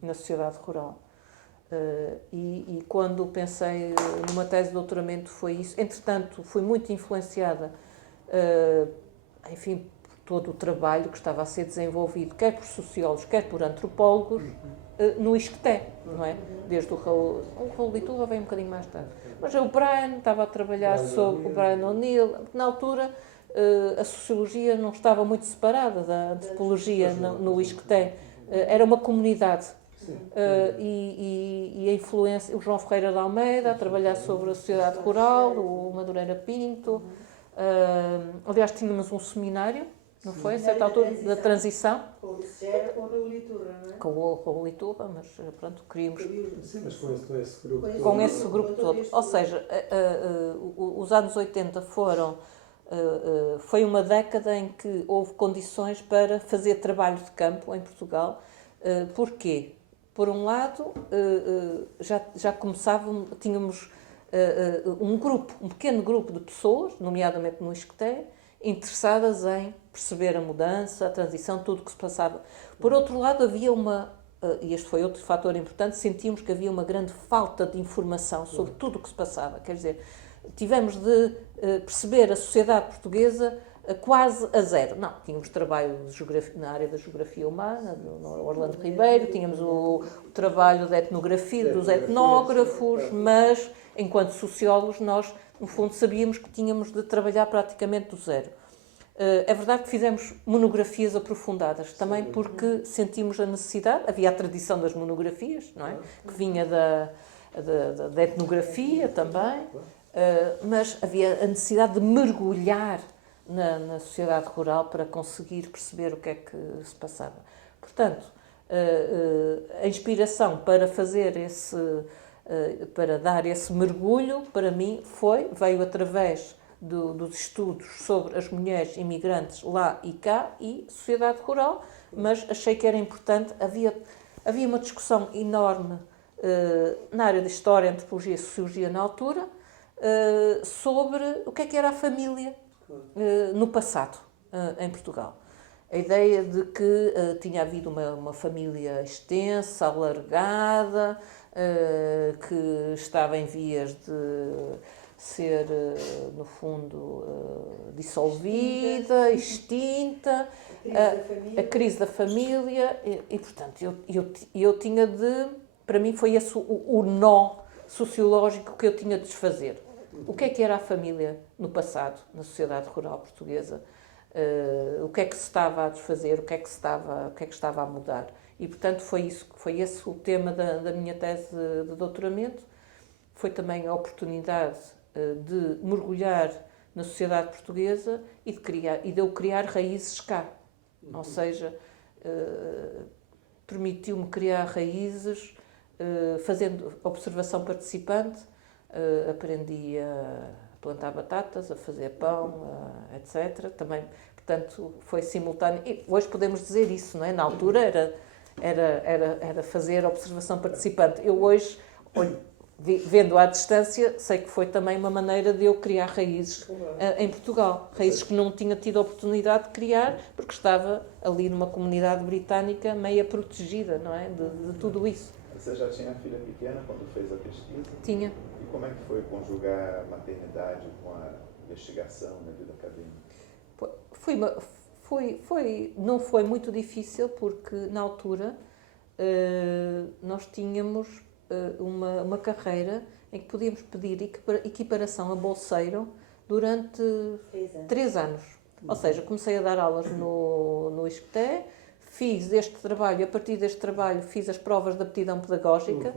na sociedade rural. E quando pensei numa tese de doutoramento foi isso. Entretanto, fui muito influenciada, enfim, por todo o trabalho que estava a ser desenvolvido, quer por sociólogos, quer por antropólogos, no ISCTE, não é? Desde o Raul Liturra veio um bocadinho mais tarde. Mas o Brian estava a trabalhar sobre o Brian O'Neill. Na altura, a sociologia não estava muito separada da antropologia no ISCTE. Era uma comunidade. E a influência, o João Ferreira de Almeida a trabalhar sobre a sociedade rural, o Madureira Pinto. Aliás, tínhamos um seminário, não foi? A certa altura da transição. Isso era com o Raul Liturra, não é? Com o Raul Liturra, mas pronto, queríamos. Sim, mas com esse grupo todo. Com esse grupo todo. Ou seja, os anos 80 foi uma década em que houve condições para fazer trabalho de campo em Portugal. Porquê? Por um lado, já tínhamos um pequeno grupo de pessoas, nomeadamente no ISCTE, interessadas em perceber a mudança, a transição, tudo o que se passava. Por outro lado, havia e este foi outro fator importante, sentíamos que havia uma grande falta de informação sobre tudo o que se passava. Quer dizer, tivemos de perceber a sociedade portuguesa quase a zero. Não, tínhamos trabalho na área da geografia humana, no Orlando Ribeiro, tínhamos o trabalho de etnografia dos etnógrafos, mas, enquanto sociólogos, nós, no fundo, sabíamos que tínhamos de trabalhar praticamente do zero. É verdade que fizemos monografias aprofundadas, também porque sentimos a necessidade, havia a tradição das monografias, não é? Que vinha da etnografia também, mas havia a necessidade de mergulhar na sociedade rural para conseguir perceber o que é que se passava. Portanto, a inspiração para para dar esse mergulho, para mim, veio através dos estudos sobre as mulheres imigrantes lá e cá e sociedade rural, mas achei que era importante, havia uma discussão enorme na área de História, Antropologia e Sociologia na altura, sobre o que era a família no passado, em Portugal. A ideia de que tinha havido uma família extensa, alargada, que estava em vias de ser, no fundo, dissolvida, extinta, a crise da família, e portanto, eu tinha para mim foi esse o nó sociológico que eu tinha de desfazer. O que era a família no passado, na sociedade rural portuguesa? O que é que se estava a desfazer? O que é que estava a mudar? E, portanto, foi esse o tema da minha tese de doutoramento. Foi também a oportunidade de mergulhar na sociedade portuguesa e de eu criar raízes cá. Ou seja, permitiu-me criar raízes fazendo observação participante. Aprendi a plantar batatas, a fazer pão, etc. Também, portanto, foi simultâneo. E hoje podemos dizer isso, não é? Na altura era fazer observação participante. Eu hoje, vendo à distância, sei que foi também uma maneira de eu criar raízes em Portugal. Raízes que não tinha tido a oportunidade de criar, porque estava ali numa comunidade britânica meia protegida, não é? De tudo isso. Você já tinha filha pequena quando fez a pesquisa? Tinha. E como é que foi conjugar a maternidade com a investigação na vida acadêmica? Não foi muito difícil, porque na altura nós tínhamos uma carreira em que podíamos pedir equiparação a bolseiro durante 3 anos. Ou seja, comecei a dar aulas no ISCTE, fiz este trabalho, a partir deste trabalho fiz as provas de aptidão pedagógica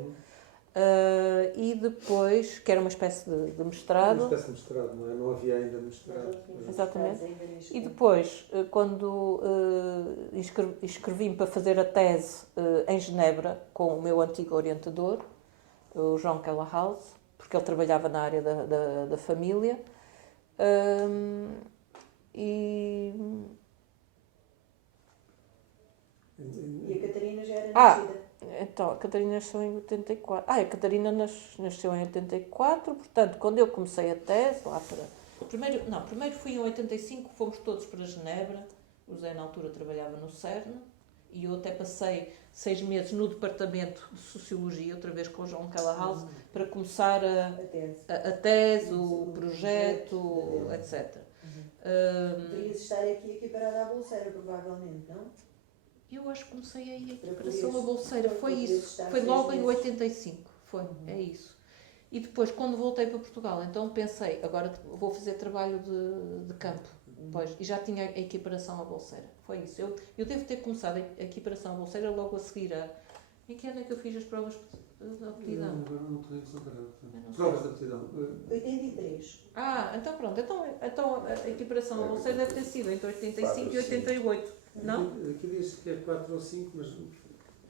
e depois, que era uma espécie de mestrado. Uma espécie de mestrado, não é? Não havia ainda mestrado. Exatamente. E depois, quando inscrevi-me para fazer a tese em Genebra com o meu antigo orientador, o João Kellerhaus, porque ele trabalhava na área da família, E a Catarina já era nascida? Então, a Catarina nasceu em 84. A Catarina nasceu em 84, portanto, quando eu comecei a tese, lá para... Primeiro fui em 85, fomos todos para Genebra. O José, na altura, trabalhava no CERN, e eu até passei 6 meses no departamento de Sociologia, outra vez com o João Kellerhaus, para começar a tese, o projeto, etc. Deverias estar aqui equiparada à bolseira, provavelmente, não? Eu acho que comecei aí a equiparação a bolseira, foi isso, foi logo em 85, é isso. E depois, quando voltei para Portugal, então pensei, agora vou fazer trabalho de campo, pois, e já tinha a equiparação à bolseira, foi isso. Eu devo ter começado a equiparação à bolseira logo a seguir em que ano é que eu fiz as provas de aptidão? Não tenho que provas de aptidão. 83. Então pronto, então a equiparação à bolseira deve ter sido entre 85 e 88, não? Aqui diz que é 4 ou 5, mas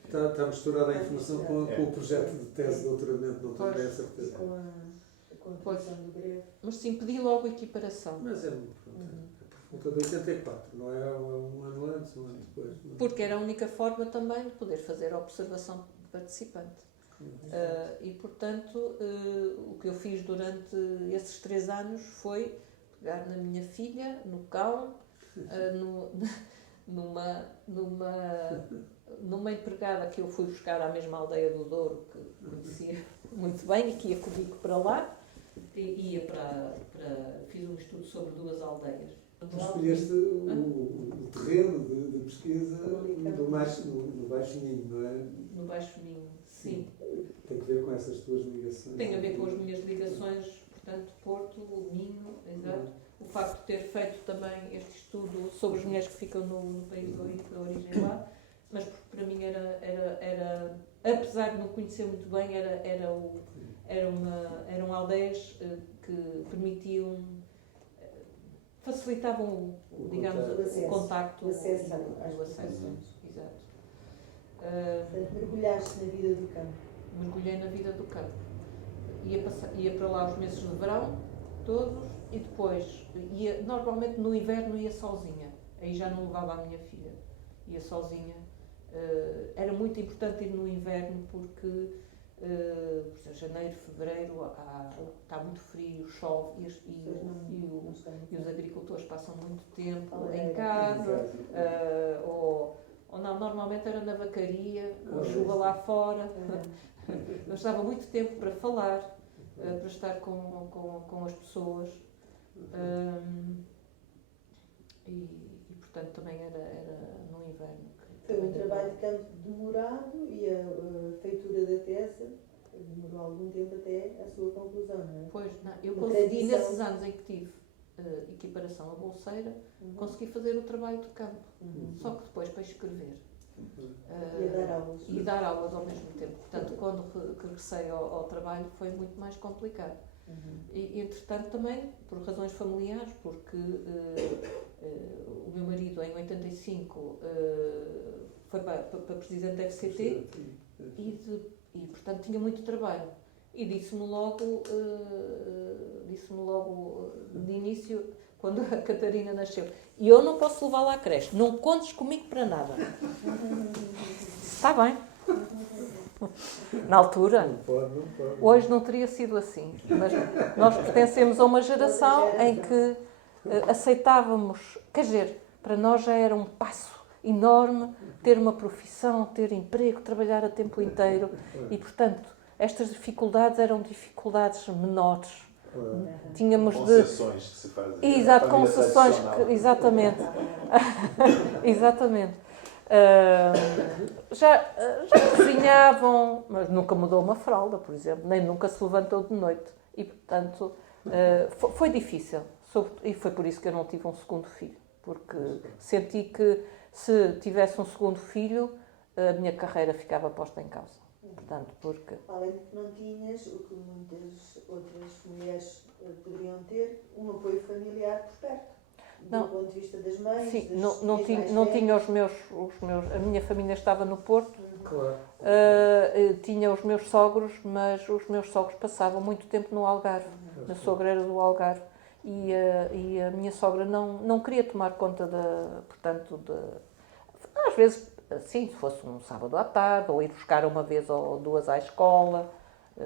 está misturada a informação com o projeto de tese de doutoramento, não tenho bem a certeza. Com a contribuição do greve. Mas sim, pedi logo a equiparação. Mas é muito por volta de 84, não é um ano antes, um ano depois. Não é? Porque era a única forma também de poder fazer a observação participante. E, portanto, o que eu fiz durante esses 3 anos foi pegar na minha filha, no cão, numa empregada que eu fui buscar à mesma aldeia do Douro, que conhecia muito bem e que ia comigo para lá, fiz um estudo sobre 2 aldeias. Tu escolheste o terreno de pesquisa no Baixo Minho, não é? No Baixo Minho, sim. Tem que ver com essas tuas ligações. Tem a ver com as minhas ligações, portanto, Porto, Minho, exato. O facto de ter feito também este estudo sobre as mulheres que ficam no país de origem lá, mas porque para mim era apesar de não conhecer muito bem, eram aldeias que permitiam, facilitavam o contacto, o acesso. Exato. Portanto, mergulhaste na vida do campo. Mergulhei na vida do campo. Ia para lá os meses de verão, todos, e depois, normalmente no inverno ia sozinha. Aí já não levava a minha filha. Ia sozinha. Era muito importante ir no inverno porque, por exemplo, janeiro, fevereiro, está muito frio, chove e os agricultores passam muito tempo em casa, normalmente era na vacaria, ou chuva lá fora. Mas dava muito tempo para falar, para estar com as pessoas. E portanto também era no inverno. Foi um trabalho de campo demorado e a feitura da tese demorou algum tempo até a sua conclusão, não é? Pois, eu consegui, nesses anos em que tive equiparação a bolseira, consegui fazer o trabalho de campo. Só que depois, para escrever, E a dar aulas. E dar aulas ao mesmo tempo. Portanto, quando regressei ao trabalho foi muito mais complicado. E, entretanto, também por razões familiares, porque o meu marido, em 85, foi para presidente da FCT e, portanto, tinha muito trabalho. E disse-me logo de início, quando a Catarina nasceu, e eu não posso levá-la à creche, não contes comigo para nada. Está bem. Na altura, Não pode. hoje não teria sido assim, mas nós pertencemos a uma geração em que aceitávamos, quer dizer, para nós já era um passo enorme ter uma profissão, ter emprego, trabalhar a tempo inteiro e, portanto, estas dificuldades eram dificuldades menores. Tínhamos concessões que se fazem. Exato, concessões, exatamente. Exatamente. Já cozinhavam, mas nunca mudou uma fralda, por exemplo, nem nunca se levantou de noite. E, portanto, foi difícil. E foi por isso que eu não tive um segundo filho. Porque senti que se tivesse um segundo filho, a minha carreira ficava posta em causa. Portanto, porque... Além de que não tinhas, o que muitas outras mulheres poderiam ter, um apoio familiar por perto. Não. Do ponto de vista das mães, Sim, das não tinha os meus... A minha família estava no Porto, Claro. tinha os meus sogros, mas os meus sogros passavam muito tempo no Algarve. Na sogra era do Algarve. E a minha sogra não queria tomar conta às vezes, sim, se fosse um sábado à tarde, ou ir buscar uma vez ou duas à escola,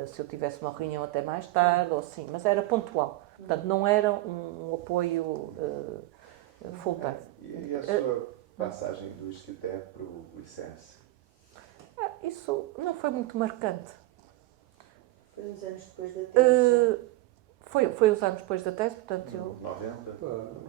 se eu tivesse uma reunião até mais tarde, ou assim, mas era pontual. Portanto, não era um apoio full time. E a sua passagem do Isqueté para o ICS? Isso não foi muito marcante. Foi uns anos depois da tese. Foi os anos depois da tese, portanto eu... 90? Não.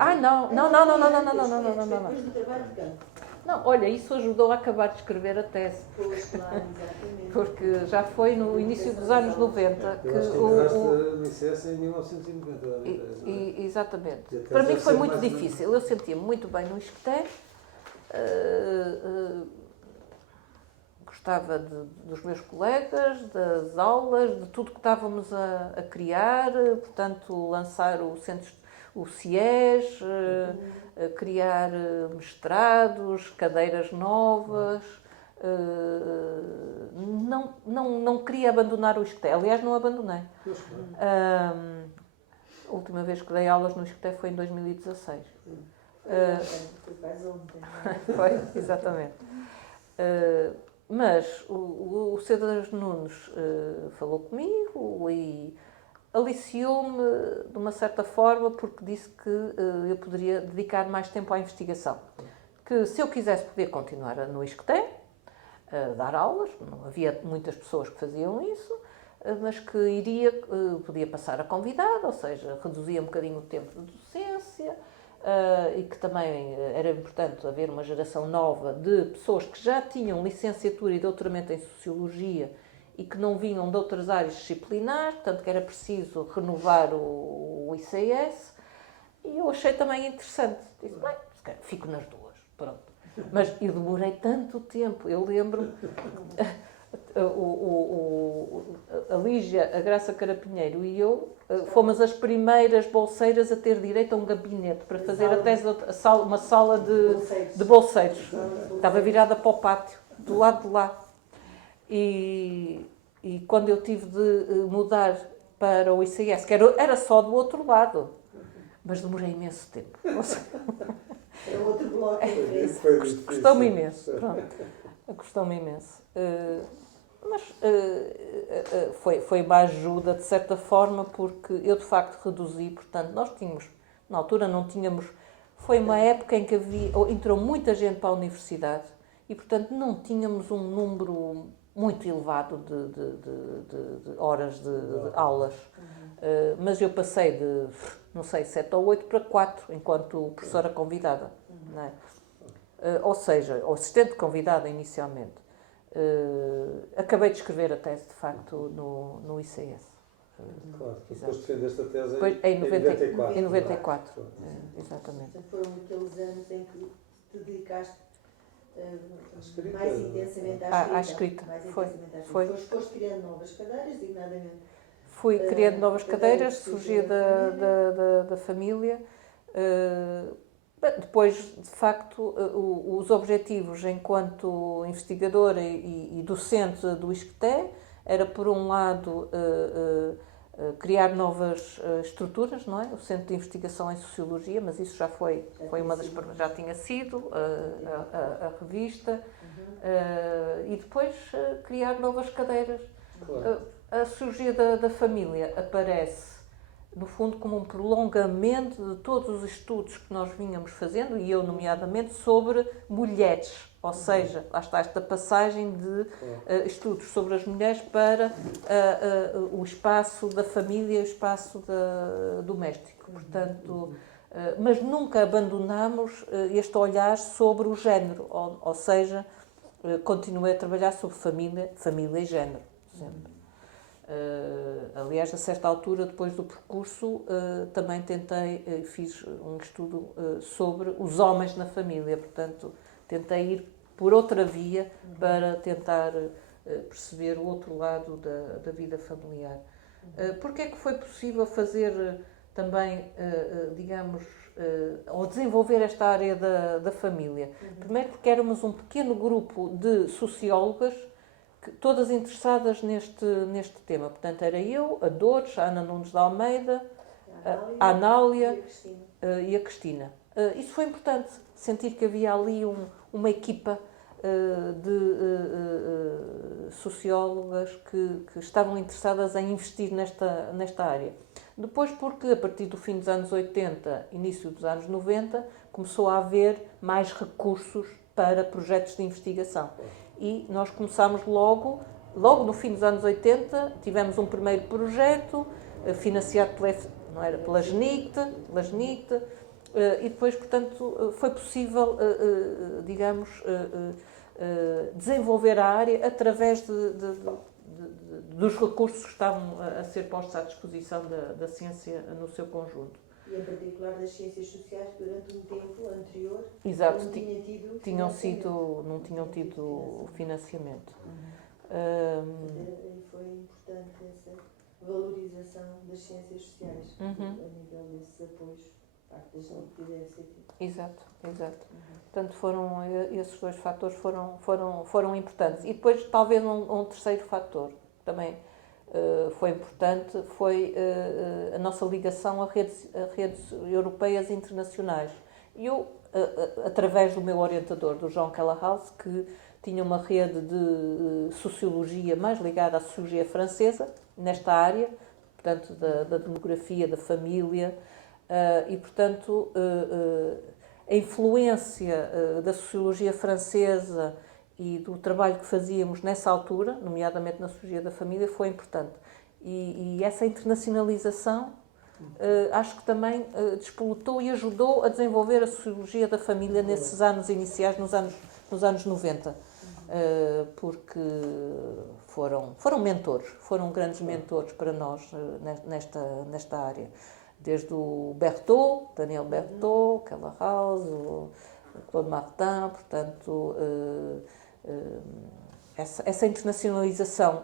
Depois do trabalho de campo. Não, olha, isso ajudou a acabar de escrever a tese. Pois, claro, exatamente. Porque já foi no início dos anos 90 que Eu acho que entraste no ICS em 1990. Exatamente. E até Para mim deve foi ser muito mais ou difícil. Eu sentia-me muito bem no Isqueté. Gostava dos meus colegas, das aulas, de tudo que estávamos a criar. Portanto, lançar o CIES, criar mestrados, cadeiras novas. Não queria abandonar o Isqueté. Aliás, não abandonei. A última vez que dei aulas no Isqueté foi em 2016. Foi quase ontem. Foi, exatamente. Mas o Cedras Nunes falou comigo e aliciou-me de uma certa forma porque disse que eu poderia dedicar mais tempo à investigação. Que se eu quisesse poder continuar no Isqueté, dar aulas, não havia muitas pessoas que faziam isso, mas que podia passar a convidada, ou seja, reduzia um bocadinho o tempo de docência, e que também era importante haver uma geração nova de pessoas que já tinham licenciatura e doutoramento em Sociologia e que não vinham de outras áreas disciplinares, portanto que era preciso renovar o ICS, e eu achei também interessante. Disse, bem, fico nas duas, pronto. Mas eu demorei tanto tempo, eu lembro a Lígia, a Graça Carapinheiro e eu fomos as primeiras bolseiras a ter direito a um gabinete para fazer a tese, uma sala de bolseiros. Estava virada para o pátio, do lado de lá. E quando eu tive de mudar para o ICS, que era só do outro lado, mas demorei imenso tempo. É outro bloco. Custou-me imenso. Custou-me imenso. Mas foi uma ajuda, de certa forma, porque eu, de facto, reduzi. Portanto, nós tínhamos, na altura, não tínhamos... Foi uma época em que entrou muita gente para a universidade e, portanto, não tínhamos um número muito elevado de horas de aulas. Mas eu passei de, não sei, 7 ou 8 para 4, enquanto professora convidada. Não é? Ou seja, o assistente convidada inicialmente. Acabei de escrever a tese, de facto, no ICS. Claro, depois defendeste a tese em 94. Em 94, exatamente. Foram aqueles anos em que te dedicaste escrita. mais intensamente À escrita. Mais Foi, intensamente à escrita. foi. Foste criando novas cadeiras, designadamente. Fui criando novas cadeiras, surgia da da família. Depois, de facto, os objetivos enquanto investigadora e docente do ISCTE era, por um lado, criar novas estruturas, não é? O Centro de Investigação em Sociologia, mas isso já foi uma das... Já tinha sido a revista. E depois criar novas cadeiras. Claro. A Sociologia da Família aparece, no fundo, como um prolongamento de todos os estudos que nós vínhamos fazendo, e eu, nomeadamente, sobre mulheres. Ou seja, lá está esta passagem de estudos sobre as mulheres para o espaço da família e o espaço doméstico. Portanto, mas nunca abandonamos este olhar sobre o género, ou seja, continuei a trabalhar sobre família e género, sempre. Aliás, a certa altura, depois do percurso, também fiz um estudo sobre os homens na família, portanto, tentei ir por outra via para tentar perceber o outro lado da vida familiar. Porque é que foi possível fazer também, digamos, ou desenvolver esta área da família? Primeiro porque éramos um pequeno grupo de sociólogas, todas interessadas neste tema. Portanto, era eu, a Dores, a Ana Nunes de Almeida, a Anália e a Cristina. Isso foi importante, sentir que havia ali uma equipa de sociólogas que estavam interessadas em investir nesta área. Depois porque, a partir do fim dos anos 80, início dos anos 90, começou a haver mais recursos para projetos de investigação. E nós começámos logo no fim dos anos 80, tivemos um primeiro projeto financiado pela GNICT, e depois, portanto, foi possível, digamos, desenvolver a área através dos recursos que estavam a ser postos à disposição da ciência no seu conjunto. E em particular das ciências sociais, que durante um tempo anterior Exato, não tinham tido financiamento. Foi importante essa valorização das ciências sociais a nível desses apoios, parte das NIC. Exato. Portanto, esses dois fatores foram importantes. E depois, talvez, um terceiro fator também foi importante, foi a nossa ligação a redes europeias e internacionais. Eu, através do meu orientador, do João Kellerhaus, que tinha uma rede de sociologia mais ligada à sociologia francesa, nesta área, portanto, da demografia, da família, e, portanto, a influência da sociologia francesa e do trabalho que fazíamos nessa altura, nomeadamente na sociologia da família, foi importante. E essa internacionalização acho que também despolutou e ajudou a desenvolver a sociologia da família nesses anos iniciais, nos anos 90, porque foram mentores, foram grandes mentores para nós nesta área. Desde o Berthaud, Daniel Berthaud, Kellerhaus, o Claude Martin, portanto, essa internacionalização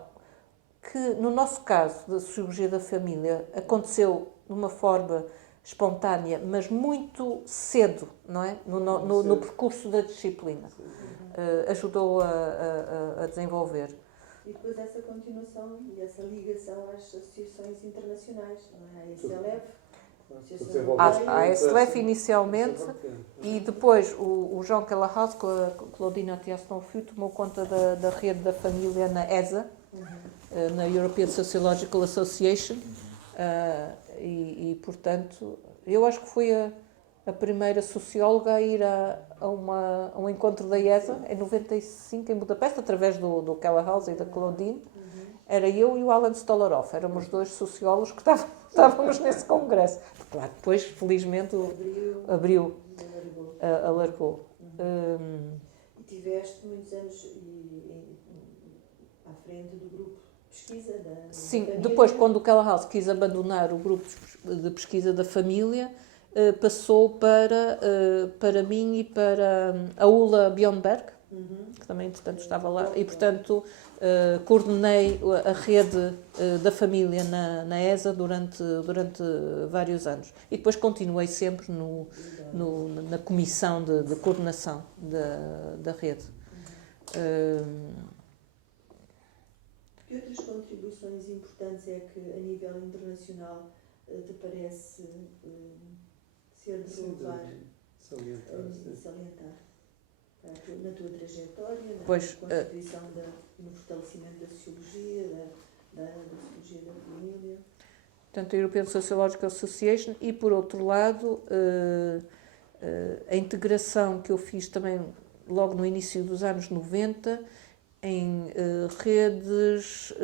que, no nosso caso, da sociologia da família, aconteceu de uma forma espontânea, mas muito cedo, não é? No percurso da disciplina. Ajudou a desenvolver. E depois essa continuação e essa ligação às associações internacionais, não é? A SLF. A SLF inicialmente, e depois o João Kellerhaus, com a Claudine Attias-Tonfu, tomou conta da rede da família na ESA, na European Sociological Association, e portanto, eu acho que fui a primeira socióloga a ir a um encontro da ESA, em 95, em Budapeste, através do Kellerhaus e da Claudine. Era eu e o Alan Stolaroff, éramos dois sociólogos que estávamos nesse congresso. Claro, depois, felizmente, abriu, alargou. E tiveste muitos anos à frente do grupo de pesquisa da Sim, família. depois, quando o Kellerhaus quis abandonar o grupo de pesquisa da família, passou para mim e para a Ulla Bjornberg, que também, entretanto, estava lá, e, portanto, coordenei a rede da família na ESA durante vários anos. E depois continuei sempre na comissão de coordenação da rede. Que outras contribuições importantes é que, a nível internacional, te parece ser de relevar e salientar? Na tua trajetória, na constituição, no fortalecimento da sociologia, da sociologia da família? Portanto, a European Sociological Association e, por outro lado, a integração que eu fiz também logo no início dos anos 90 em redes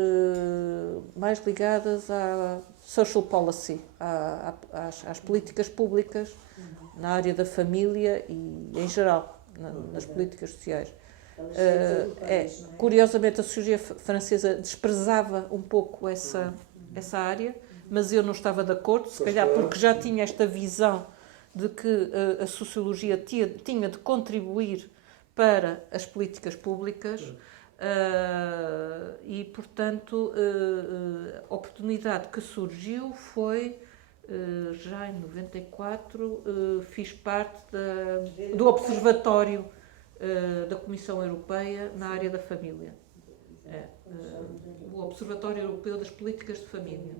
mais ligadas à social policy, às políticas públicas na área da família e, em geral, nas políticas sociais. Curiosamente, a sociologia francesa desprezava um pouco essa área, mas eu não estava de acordo, se calhar porque já tinha esta visão de que a sociologia tinha de contribuir para as políticas públicas e, portanto, a oportunidade que surgiu foi, já em 94, fiz parte do Observatório da Comissão Europeia na área da família. O Observatório Europeu das Políticas de Família.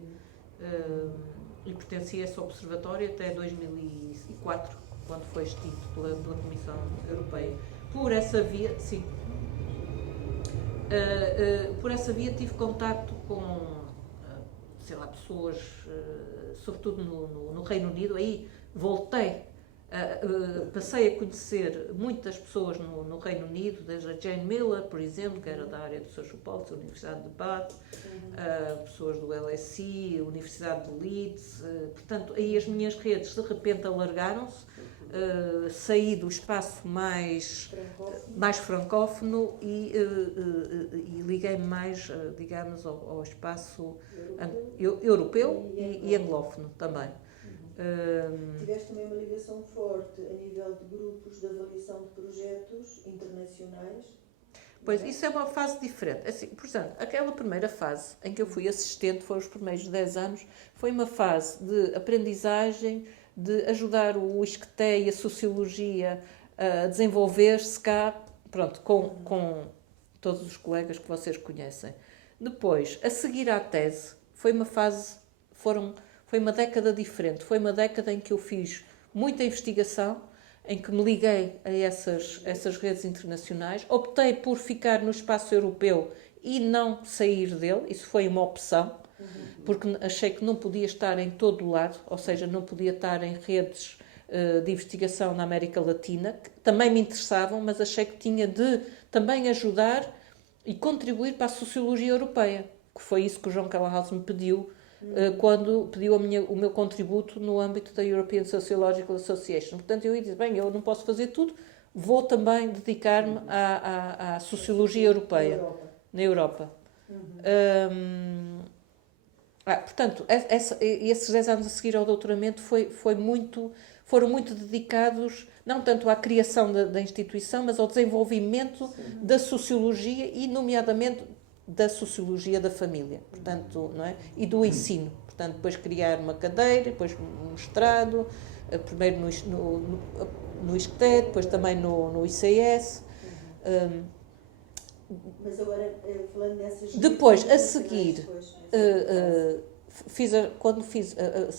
E pertenci a esse observatório até 2004, quando foi extinto pela Comissão Europeia. Por essa via, sim. Por essa via tive contacto com, sei lá, pessoas, sobretudo no Reino Unido. Aí voltei, passei a conhecer muitas pessoas no Reino Unido, desde a Jane Miller, por exemplo, que era da área do Social Policy, da Universidade de Bath, pessoas do LSE, a Universidade de Leeds. Portanto, aí as minhas redes de repente alargaram-se, saí do espaço mais francófono e liguei-me mais, digamos, ao espaço europeu e anglófono também. Tiveste também uma ligação forte a nível de grupos de avaliação de projetos internacionais? Pois, isso é uma fase diferente. Assim, portanto, aquela primeira fase em que eu fui assistente, foram os primeiros 10 anos, foi uma fase de aprendizagem, de ajudar o ISCTE e a sociologia a desenvolver-se cá, pronto, com todos os colegas que vocês conhecem. Depois, a seguir à tese, foi uma década diferente. Foi uma década em que eu fiz muita investigação, em que me liguei a essas redes internacionais. Optei por ficar no espaço europeu e não sair dele. Isso foi uma opção, porque achei que não podia estar em todo o lado, ou seja, não podia estar em redes de investigação na América Latina, que também me interessavam, mas achei que tinha de também ajudar e contribuir para a sociologia europeia, que foi isso que o João Calahous me pediu quando pediu o meu contributo no âmbito da European Sociological Association. Portanto, eu disse, bem, eu não posso fazer tudo, vou também dedicar-me à sociologia europeia, na Europa. Portanto, esses 10 anos a seguir ao doutoramento foram muito dedicados, não tanto à criação da instituição, mas ao desenvolvimento da sociologia e, nomeadamente, da sociologia da família, portanto, não é? E do ensino. Portanto, depois criar uma cadeira, depois um mestrado, primeiro no ISCTE, depois também no ICS. Mas agora, falando dessas... Depois, a seguir,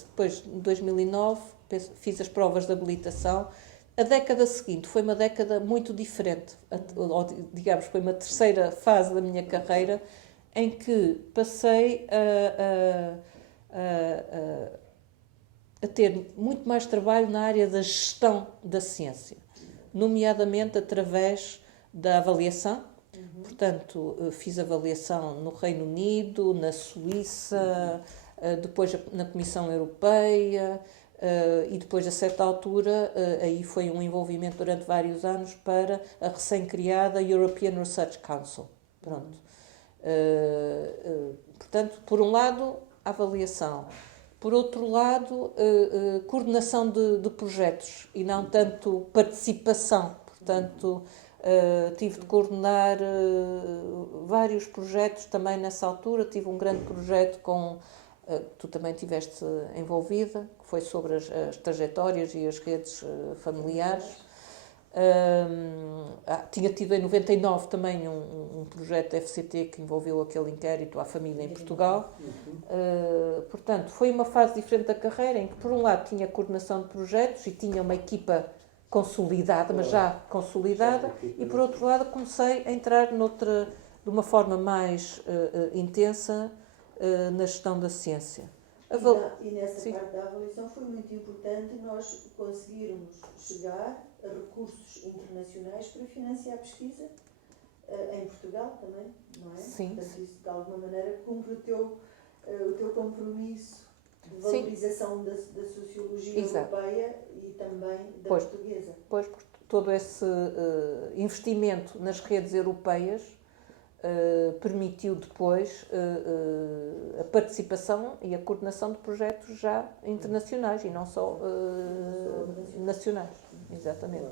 depois de 2009, fiz as provas de habilitação. A década seguinte foi uma década muito diferente, digamos, foi uma terceira fase da minha carreira em que passei a ter muito mais trabalho na área da gestão da ciência, nomeadamente através da avaliação. Portanto, fiz avaliação no Reino Unido, na Suíça, depois na Comissão Europeia, e depois, a certa altura, aí foi um envolvimento durante vários anos para a recém-criada European Research Council. Pronto. Portanto, por um lado, a avaliação. Por outro lado, coordenação de projetos e não tanto participação. Portanto, Tive de coordenar vários projetos também nessa altura. Tive um grande projeto com tu também estiveste envolvida, que foi sobre as trajetórias e as redes familiares. Tinha tido em 99 também um projeto FCT que envolveu aquele inquérito à família em Portugal. Portanto, foi uma fase diferente da carreira, em que por um lado tinha coordenação de projetos e tinha uma equipa consolidada, mas já consolidada, e por outro lado comecei a entrar de uma forma mais intensa na gestão da ciência. E nessa parte da avaliação foi muito importante nós conseguirmos chegar a recursos internacionais para financiar a pesquisa em Portugal também, não é? Sim. Portanto, isso de alguma maneira cumpre o teu compromisso de valorização da sociologia europeia e também da portuguesa. Pois, todo esse investimento nas redes europeias permitiu depois a participação e a coordenação de projetos já internacionais e não só nacionais. Exatamente.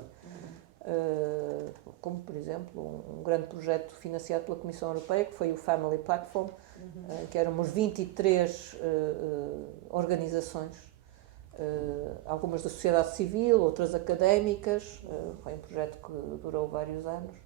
Como, por exemplo, um grande projeto financiado pela Comissão Europeia, que foi o Family Platform, que éramos 23 organizações, algumas da sociedade civil, outras académicas. Foi um projeto que durou vários anos.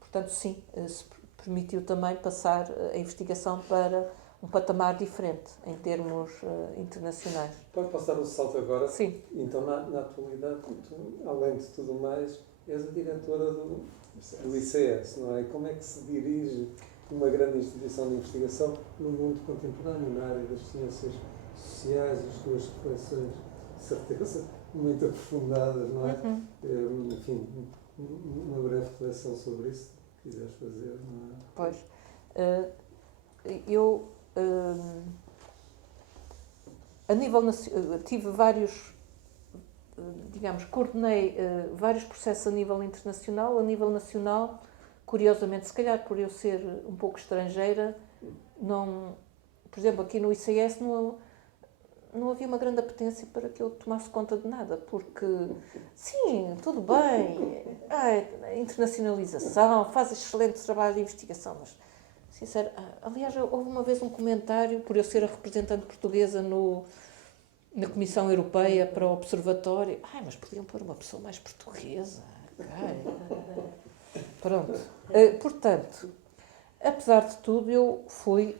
Portanto, sim, se permitiu também passar a investigação para um patamar diferente em termos internacionais. Posso dar um salto agora? Sim. Então, na atualidade, tu, além de tudo mais, és a diretora do ICS, não é? Como é que se dirige uma grande instituição de investigação no mundo contemporâneo, na área das ciências sociais, as tuas reflexões, de certeza, muito aprofundadas, não é? Enfim, uma breve reflexão sobre isso, se quiseres fazer, não é? Pois. Eu, a nível tive vários, digamos, coordenei vários processos a nível internacional. A nível nacional, curiosamente, se calhar por eu ser um pouco estrangeira, por exemplo, aqui no ICS não havia uma grande apetência para que eu tomasse conta de nada, porque, sim, tudo bem, a internacionalização, faz excelente trabalho de investigação, mas, sincero, aliás, houve uma vez um comentário, por eu ser a representante portuguesa na Comissão Europeia para o Observatório, mas podiam pôr uma pessoa mais portuguesa, Pronto. Portanto, apesar de tudo, eu fui...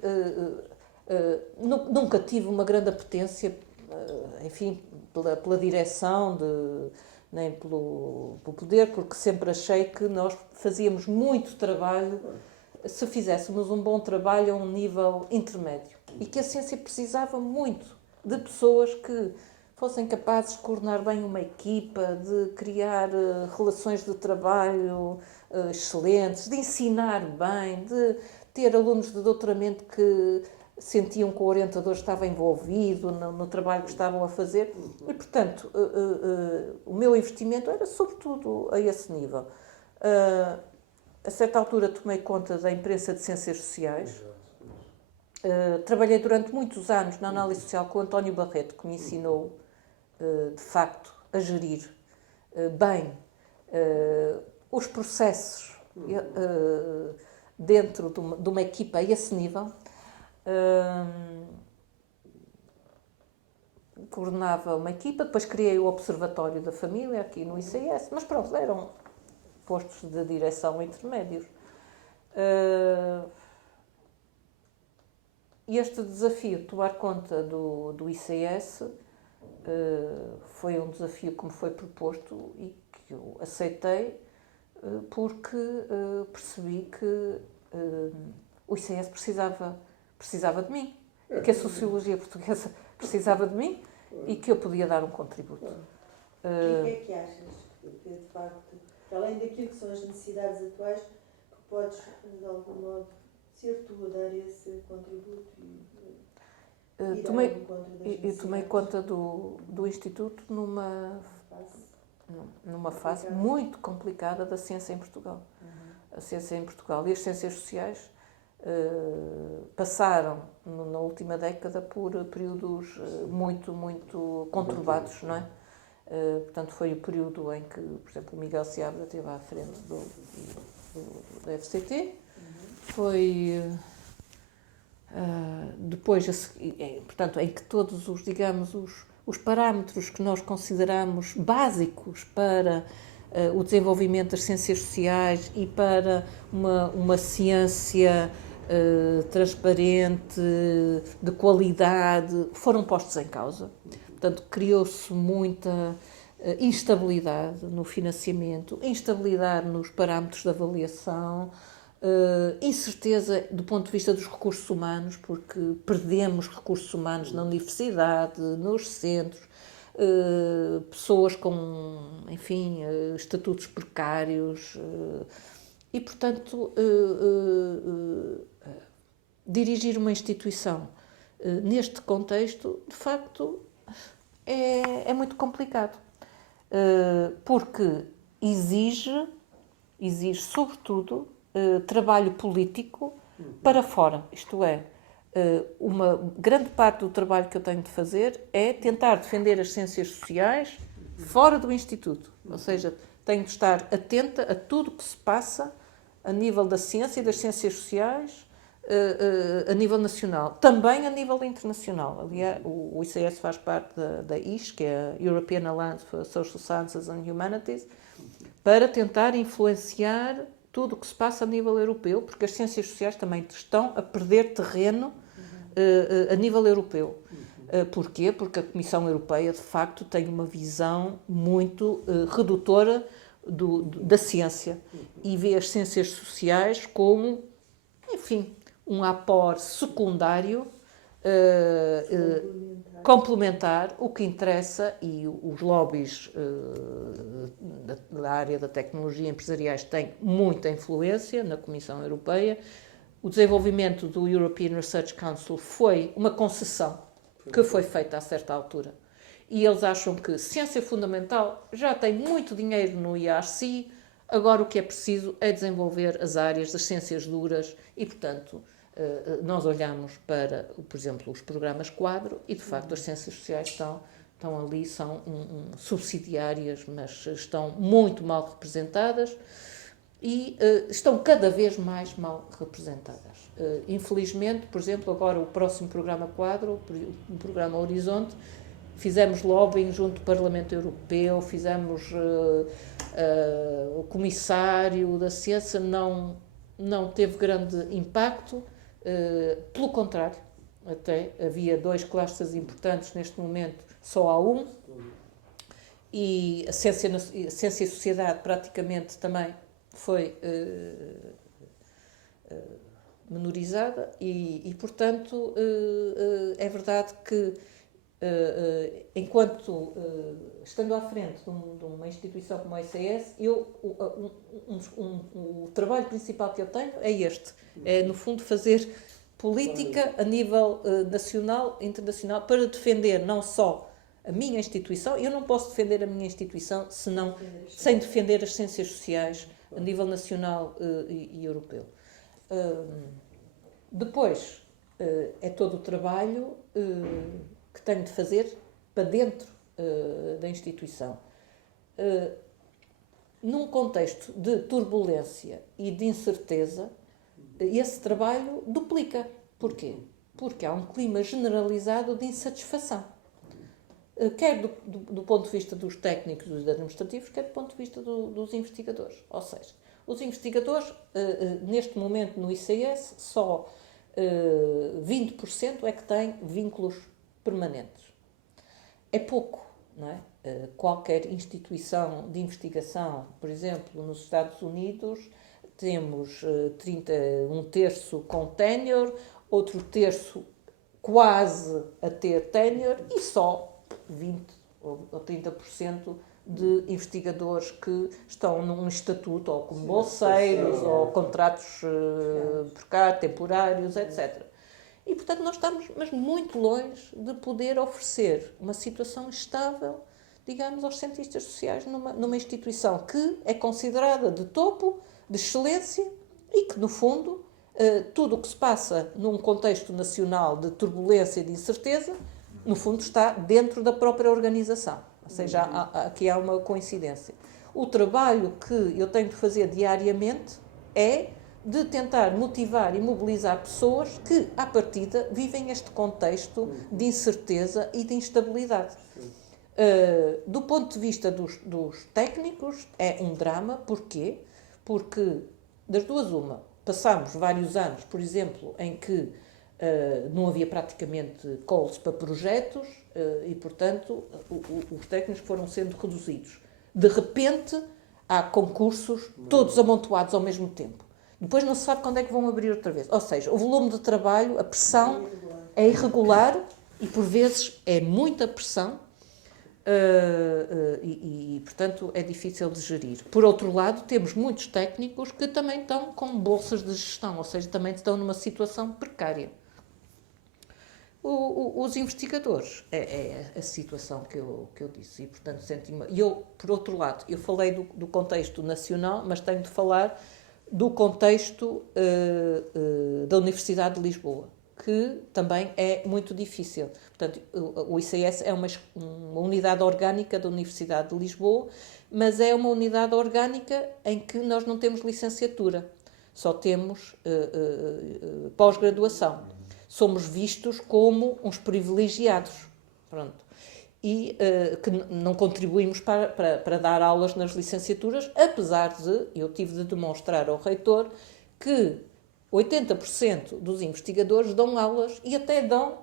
nunca tive uma grande apetência, enfim, pela direção, nem pelo poder, porque sempre achei que nós fazíamos muito trabalho se fizéssemos um bom trabalho a um nível intermédio. E que a ciência precisava muito de pessoas que fossem capazes de coordenar bem uma equipa, de criar relações de trabalho excelentes, de ensinar bem, de ter alunos de doutoramento que sentiam que o orientador estava envolvido no trabalho que estavam a fazer e, portanto, o meu investimento era sobretudo a esse nível. A certa altura tomei conta da imprensa de ciências sociais. Trabalhei durante muitos anos na análise social com o António Barreto, que me ensinou, de facto, a gerir bem os processos dentro de uma equipa a esse nível. Coordenava uma equipa, depois criei o Observatório da Família aqui no ICS, mas pronto, eram postos de direção intermédios. E este desafio de tomar conta do ICS foi um desafio que me foi proposto e que eu aceitei porque percebi que o ICS precisava de mim, que a sociologia portuguesa precisava de mim e que eu podia dar um contributo. E o que é que achas que, de facto, além daquilo que são as necessidades atuais, que podes, de algum modo, ser tu a dar esse contributo e tomei conta do Instituto numa fase muito complicada da ciência em Portugal. A ciência em Portugal e as ciências sociais passaram, na última década, por períodos muito, muito conturbados, não é? Portanto, foi o período em que, por exemplo, o Miguel Seabra esteve à frente da FCT. Foi depois, portanto, em que todos os, digamos, os parâmetros que nós consideramos básicos para o desenvolvimento das ciências sociais e para uma ciência transparente, de qualidade, foram postos em causa. Portanto, criou-se muita instabilidade no financiamento, instabilidade nos parâmetros de avaliação, incerteza do ponto de vista dos recursos humanos, porque perdemos recursos humanos na universidade, nos centros, pessoas com, enfim, estatutos precários, e, portanto, dirigir uma instituição neste contexto, de facto, é muito complicado, porque exige sobretudo, trabalho político para fora, isto é, uma grande parte do trabalho que eu tenho de fazer é tentar defender as ciências sociais fora do Instituto, ou seja, tenho de estar atenta a tudo o que se passa a nível da ciência e das ciências sociais a nível nacional, também a nível internacional. Aliás, o ICS faz parte da IS, que é a European Alliance for Social Sciences and Humanities, para tentar influenciar tudo o que se passa a nível europeu, porque as ciências sociais também estão a perder terreno a nível europeu. Porquê? Porque a Comissão Europeia, de facto, tem uma visão muito redutora da ciência e vê as ciências sociais como, enfim, um apor secundário, complementar. O que interessa, e os lobbies da área da tecnologia empresariais têm muita influência na Comissão Europeia. O desenvolvimento do European Research Council foi uma concessão que foi feita a certa altura. E eles acham que ciência fundamental já tem muito dinheiro no IARC, agora o que é preciso é desenvolver as áreas das ciências duras e, portanto, nós olhamos para, por exemplo, os programas quadro e, de facto, as ciências sociais estão ali, são subsidiárias, mas estão muito mal representadas e estão cada vez mais mal representadas. Infelizmente, por exemplo, agora o próximo programa quadro, o programa Horizonte, fizemos lobbying junto do Parlamento Europeu, fizemos o comissário da ciência, não teve grande impacto, pelo contrário, até havia 2 clusters importantes neste momento, só há um, e a ciência e sociedade praticamente também foi menorizada e portanto, é verdade que enquanto estando à frente de uma instituição como a ICS, o trabalho principal que eu tenho é este, é no fundo fazer política a nível nacional, internacional, para defender não só a minha instituição. Eu não posso defender a minha instituição sem defender as ciências sociais a nível nacional e europeu. Depois é todo o trabalho que tenho de fazer para dentro da instituição. Num contexto de turbulência e de incerteza, esse trabalho duplica. Porquê? Porque há um clima generalizado de insatisfação. Quer do ponto de vista dos técnicos e dos administrativos, quer do ponto de vista dos investigadores. Ou seja, os investigadores, neste momento no ICS, só 20% é que têm vínculos permanentes. É pouco, não é? Qualquer instituição de investigação, por exemplo, nos Estados Unidos, temos um terço com tenure, outro terço quase a ter tenure e só 20% ou 30% de investigadores que estão num estatuto, ou como bolseiros, ou contratos precários, temporários, etc. E, portanto, nós estamos mas muito longe de poder oferecer uma situação estável, digamos, aos cientistas sociais numa instituição que é considerada de topo, de excelência e que, no fundo, tudo o que se passa num contexto nacional de turbulência e de incerteza, no fundo, está dentro da própria organização. Ou seja, aqui há uma coincidência. O trabalho que eu tenho de fazer diariamente é de tentar motivar e mobilizar pessoas que, à partida, vivem este contexto de incerteza e de instabilidade. Do ponto de vista dos técnicos, é um drama. Porquê? Porque, das duas uma, passámos vários anos, por exemplo, em que não havia praticamente calls para projetos e, portanto, os técnicos foram sendo reduzidos. De repente, há concursos todos amontoados ao mesmo tempo. Depois não se sabe quando é que vão abrir outra vez. Ou seja, o volume de trabalho, a pressão é irregular e, por vezes, é muita pressão e, portanto, é difícil de gerir. Por outro lado, temos muitos técnicos que também estão com bolsas de gestão, ou seja, também estão numa situação precária. Os investigadores, é a situação que eu disse, e, portanto, senti-me... E eu, por outro lado, eu falei do contexto nacional, mas tenho de falar do contexto da Universidade de Lisboa, que também é muito difícil. Portanto, o ICS é uma unidade orgânica da Universidade de Lisboa, mas é uma unidade orgânica em que nós não temos licenciatura, só temos pós-graduação. Somos vistos como uns privilegiados. Pronto. E que não contribuímos para dar aulas nas licenciaturas, apesar de, eu tive de demonstrar ao reitor que 80% dos investigadores dão aulas e até dão,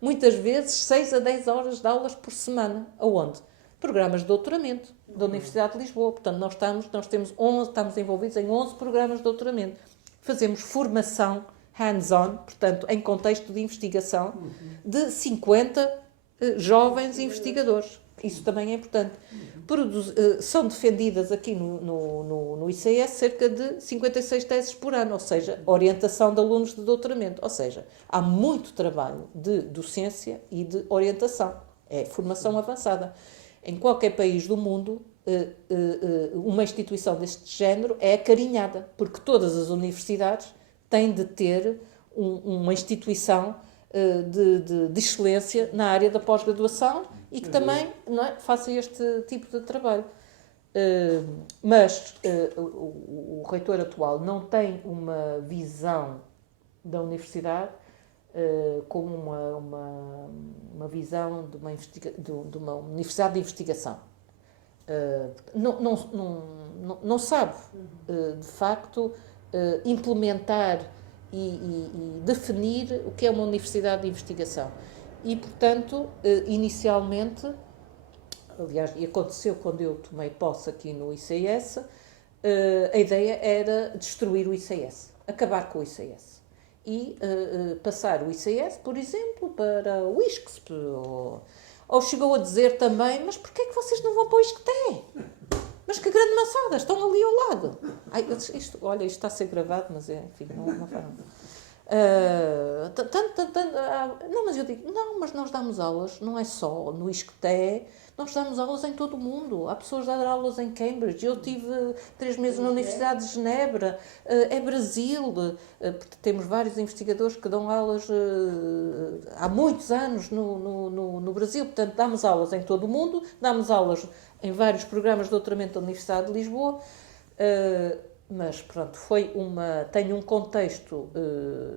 muitas vezes, 6 a 10 horas de aulas por semana. Aonde? Programas de doutoramento da Universidade de Lisboa. Portanto, nós estamos envolvidos em 11 programas de doutoramento. Fazemos formação hands-on, portanto, em contexto de investigação, de 50 jovens investigadores. Isso também é importante. São defendidas aqui no ICS cerca de 56 teses por ano, ou seja, orientação de alunos de doutoramento. Ou seja, há muito trabalho de docência e de orientação. É formação avançada. Em qualquer país do mundo, uma instituição deste género é acarinhada, porque todas as universidades têm de ter uma instituição de excelência na área da pós-graduação e que também faça este tipo de trabalho. Mas o reitor atual não tem uma visão da universidade como uma visão de uma universidade de investigação. Não sabe, de facto, implementar e definir o que é uma universidade de investigação. E, portanto, inicialmente, aliás, e aconteceu quando eu tomei posse aqui no ICS, a ideia era destruir o ICS, acabar com o ICS. E passar o ICS, por exemplo, para o ISCSP. Ou chegou a dizer também, mas porquê é que vocês não vão para o ISCTE? Mas que grande maçada, estão ali ao lado. Olha, isto está a ser gravado, mas enfim, não faz nada. Não, mas eu digo, não, mas nós damos aulas, não é só no ISCTE, nós damos aulas em todo o mundo. Há pessoas a dar aulas em Cambridge, eu tive 3 meses na Universidade de Genebra, é Brasil, temos vários investigadores que dão aulas há muitos anos no Brasil, portanto damos aulas em todo o mundo, damos aulas em vários programas de doutoramento da Universidade de Lisboa, mas pronto, tem um contexto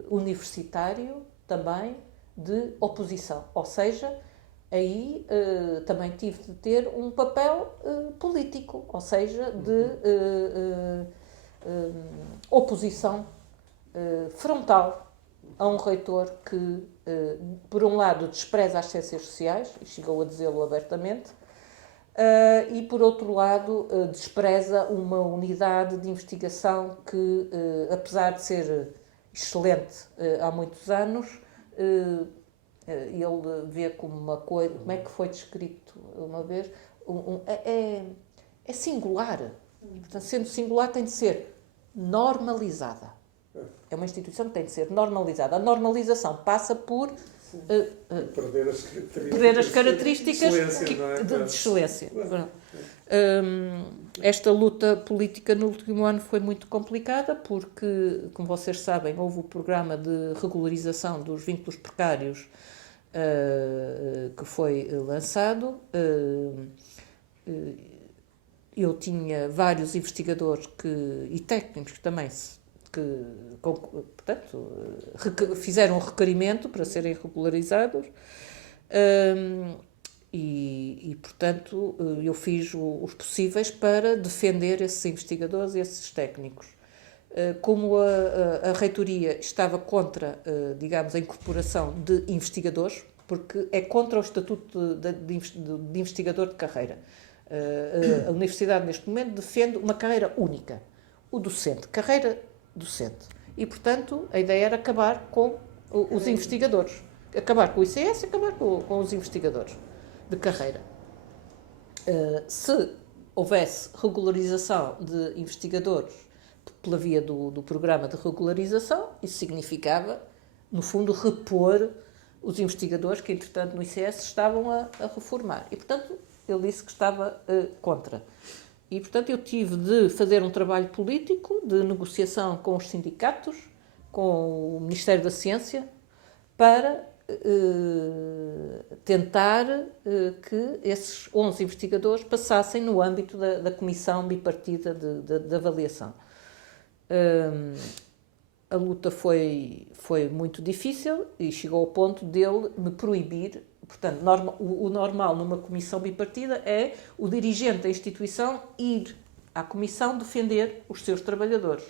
universitário também de oposição, ou seja, aí também tive de ter um papel político, ou seja, de oposição frontal a um reitor que, por um lado, despreza as ciências sociais, e chegou a dizê-lo abertamente, e, por outro lado, despreza uma unidade de investigação que, apesar de ser excelente há muitos anos, ele vê como uma coisa, como é que foi descrito uma vez, é singular. Portanto, sendo singular, tem de ser normalizada. É uma instituição que tem de ser normalizada. A normalização passa por perder as características de excelência. Esta luta política no último ano foi muito complicada porque, como vocês sabem, houve o programa de regularização dos vínculos precários que foi lançado. Eu tinha vários investigadores e técnicos também portanto, fizeram um requerimento para serem regularizados. Portanto, eu fiz os possíveis para defender esses investigadores e esses técnicos. Como a reitoria estava contra, digamos, a incorporação de investigadores, porque é contra o estatuto de investigador de carreira. A universidade, neste momento, defende uma carreira única, o docente, carreira docente. E, portanto, a ideia era acabar com os investigadores. Acabar com o ICS e acabar com os investigadores de carreira. Se houvesse regularização de investigadores pela via do programa de regularização, isso significava, no fundo, repor os investigadores que, entretanto, no ICS estavam a reformar. E, portanto, ele disse que estava contra. E, portanto, eu tive de fazer um trabalho político de negociação com os sindicatos, com o Ministério da Ciência, para tentar que esses 11 investigadores passassem no âmbito da comissão bipartida de avaliação. A luta foi muito difícil e chegou ao ponto dele me proibir. Portanto, o normal numa comissão bipartida é o dirigente da instituição ir à comissão defender os seus trabalhadores.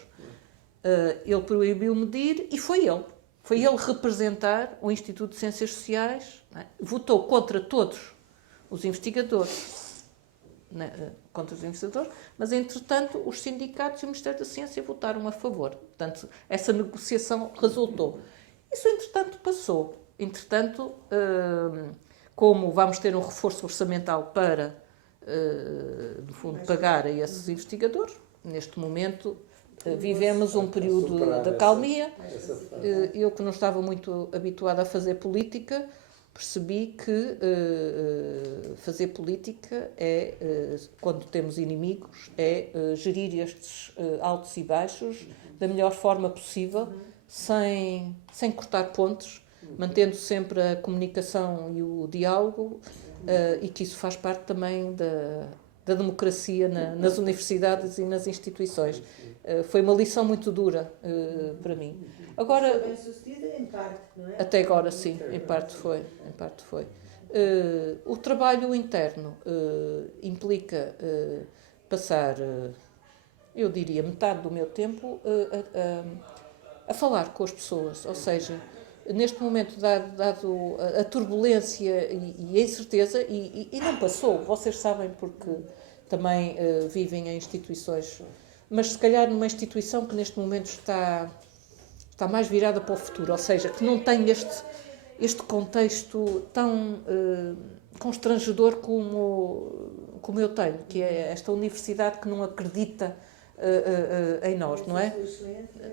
Ele proibiu-me de ir e foi ele. Foi ele representar o Instituto de Ciências Sociais, não é? Votou contra todos os investigadores, mas, entretanto, os sindicatos e o Ministério da Ciência votaram a favor. Portanto, essa negociação resultou. Isso, entretanto, passou. Entretanto, como vamos ter um reforço orçamental para, no fundo, pagar a esses investigadores, neste momento vivemos um período de acalmia. Eu, que não estava muito habituada a fazer política, percebi que fazer política é, quando temos inimigos, é gerir estes altos e baixos da melhor forma possível, sem cortar pontes, mantendo sempre a comunicação e o diálogo, e que isso faz parte também da democracia nas universidades e nas instituições. Foi uma lição muito dura para mim. Agora, bem sucedida em parte, não é? até agora sim, em parte foi. O trabalho interno implica passar, eu diria, metade do meu tempo a falar com as pessoas, ou seja, neste momento, dado a turbulência e a incerteza, e não passou, vocês sabem, porque também vivem em instituições, mas se calhar numa instituição que neste momento está mais virada para o futuro, ou seja, que não tem este contexto tão constrangedor como eu tenho, que é esta universidade que não acredita em nós, não é?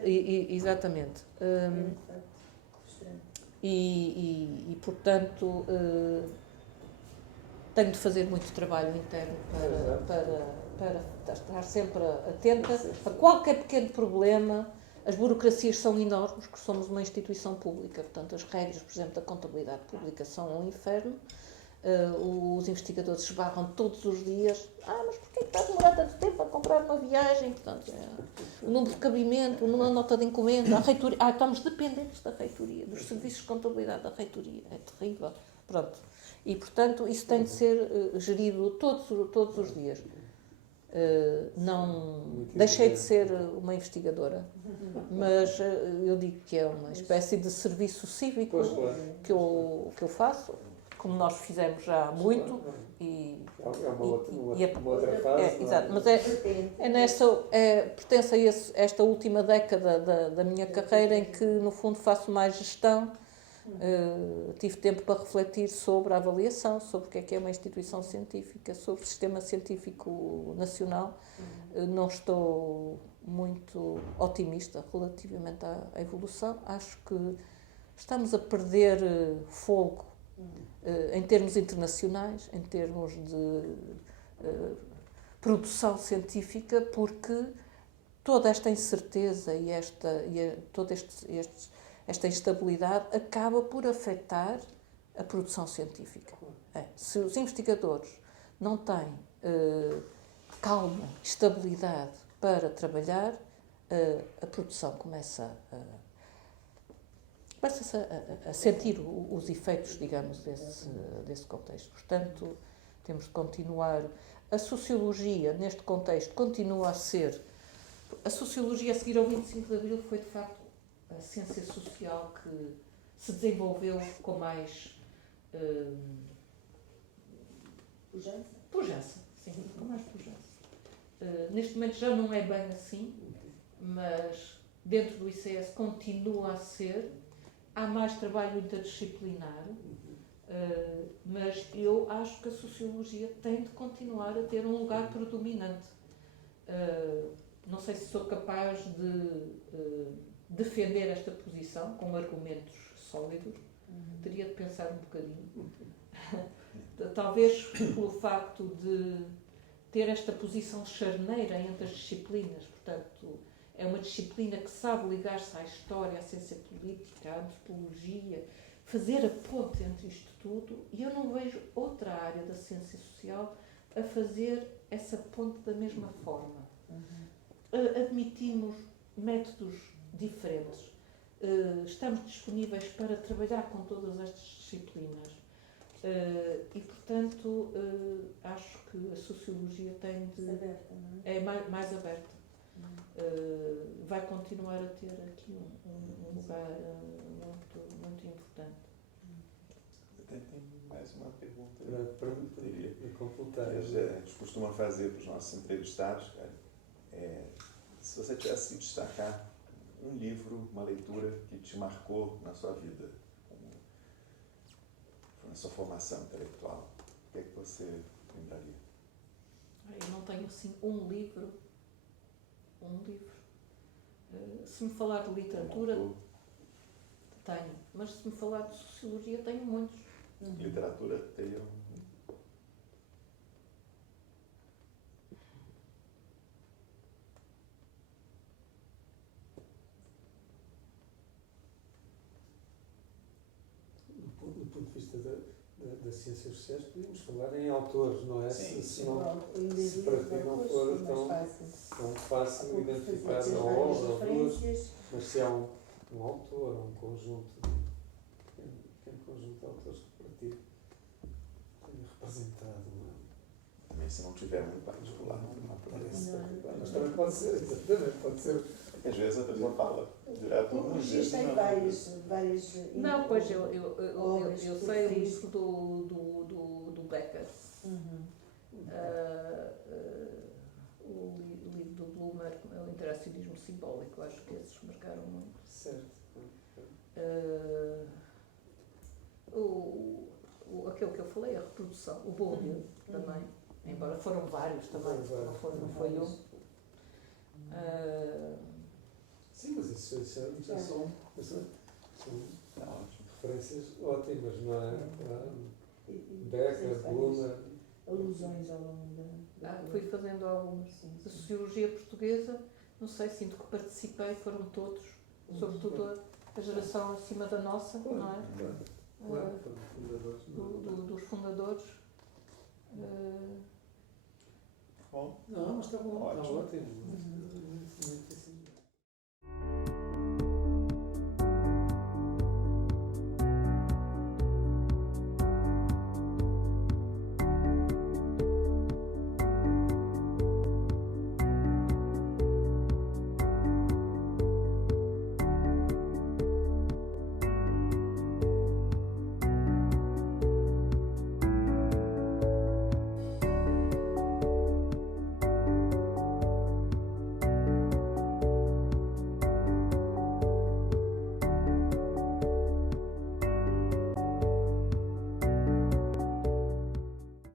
Exatamente. Portanto, tenho de fazer muito trabalho interno para estar sempre atenta a qualquer pequeno problema. As burocracias são enormes, porque somos uma instituição pública, portanto, as regras, por exemplo, da contabilidade pública são um inferno. Os investigadores esbarram todos os dias. Mas porquê que está a demorar tanto tempo a comprar uma viagem? Portanto, o número de cabimento, a nota de encomenda, a reitoria. Estamos dependentes da reitoria, dos serviços de contabilidade da reitoria. É terrível. Pronto. E, portanto, isso tem de ser gerido todos os dias. Não deixei de ser uma investigadora, mas eu digo que é uma espécie de serviço cívico que eu faço, como nós fizemos já há muito. É uma outra fase. Exato, mas pertence a esta última década da minha carreira em que, no fundo, faço mais gestão. Tive tempo para refletir sobre a avaliação, sobre o que é uma instituição científica, sobre o sistema científico nacional. Não estou muito otimista relativamente à evolução. Acho que estamos a perder fogo em termos internacionais, em termos de produção científica, porque toda esta incerteza e toda esta instabilidade acaba por afetar a produção científica. Se os investigadores não têm calma, estabilidade para trabalhar, a produção começa a sentir os efeitos, digamos, desse contexto. Portanto, temos de continuar. A sociologia, neste contexto, continua a ser... A sociologia a seguir ao 25 de Abril foi, de facto, a ciência social que se desenvolveu com mais... pujança, sim, com mais pujança. Neste momento já não é bem assim, mas dentro do ICS continua a ser. Há mais trabalho interdisciplinar, mas eu acho que a sociologia tem de continuar a ter um lugar predominante. Não sei se sou capaz de defender esta posição com argumentos sólidos. Teria de pensar um bocadinho. Talvez pelo facto de ter esta posição charneira entre as disciplinas, portanto, é uma disciplina que sabe ligar-se à história, à ciência política, à antropologia, fazer a ponte entre isto tudo, e eu não vejo outra área da ciência social a fazer essa ponte da mesma forma. Admitimos métodos diferentes, estamos disponíveis para trabalhar com todas estas disciplinas e, portanto, acho que a sociologia tem de... é mais aberta. Vai continuar a ter aqui um lugar muito importante. Tem mais uma pergunta Para completar. que a gente costuma fazer para os nossos entrevistados, cara. Se você tivesse que destacar um livro, uma leitura que te marcou na sua vida, na sua formação intelectual, o que é que você lembraria? Eu não tenho assim um livro. Se me falar de literatura, tenho. Mas se me falar de sociologia, tenho muitos. Literatura tem Do ponto de vista das ciências sociais, podemos falar em autores, não é? Sim, Se para ti não for tão fácil identificar uma obra ou duas, mas se há um autor, um conjunto de autores que para ti tenha representado, não é? também, se não tiver muito particular, não aparece. Mas também pode ser, exatamente, pode ser. Às vezes a pessoa fala direto. Existem várias Não, pois eu sei o livro do Becker. O livro do Blumer, o interacionismo simbólico, acho que esses marcaram muito. Certo. Aquele que eu falei, a reprodução, o Bourdieu também, embora foram vários também, não foi um. Sim, mas isso já são referências ótimas, não é? Becker, Blumer. Alusões ao longo da... Fui fazendo algumas. Da sociologia portuguesa, não sei, sinto que participei, foram todos, sobretudo a geração acima da nossa, não é? Claro, foram fundadores. Dos fundadores. Bom, Não, mas está bom, está ótimo. ótimo. Muito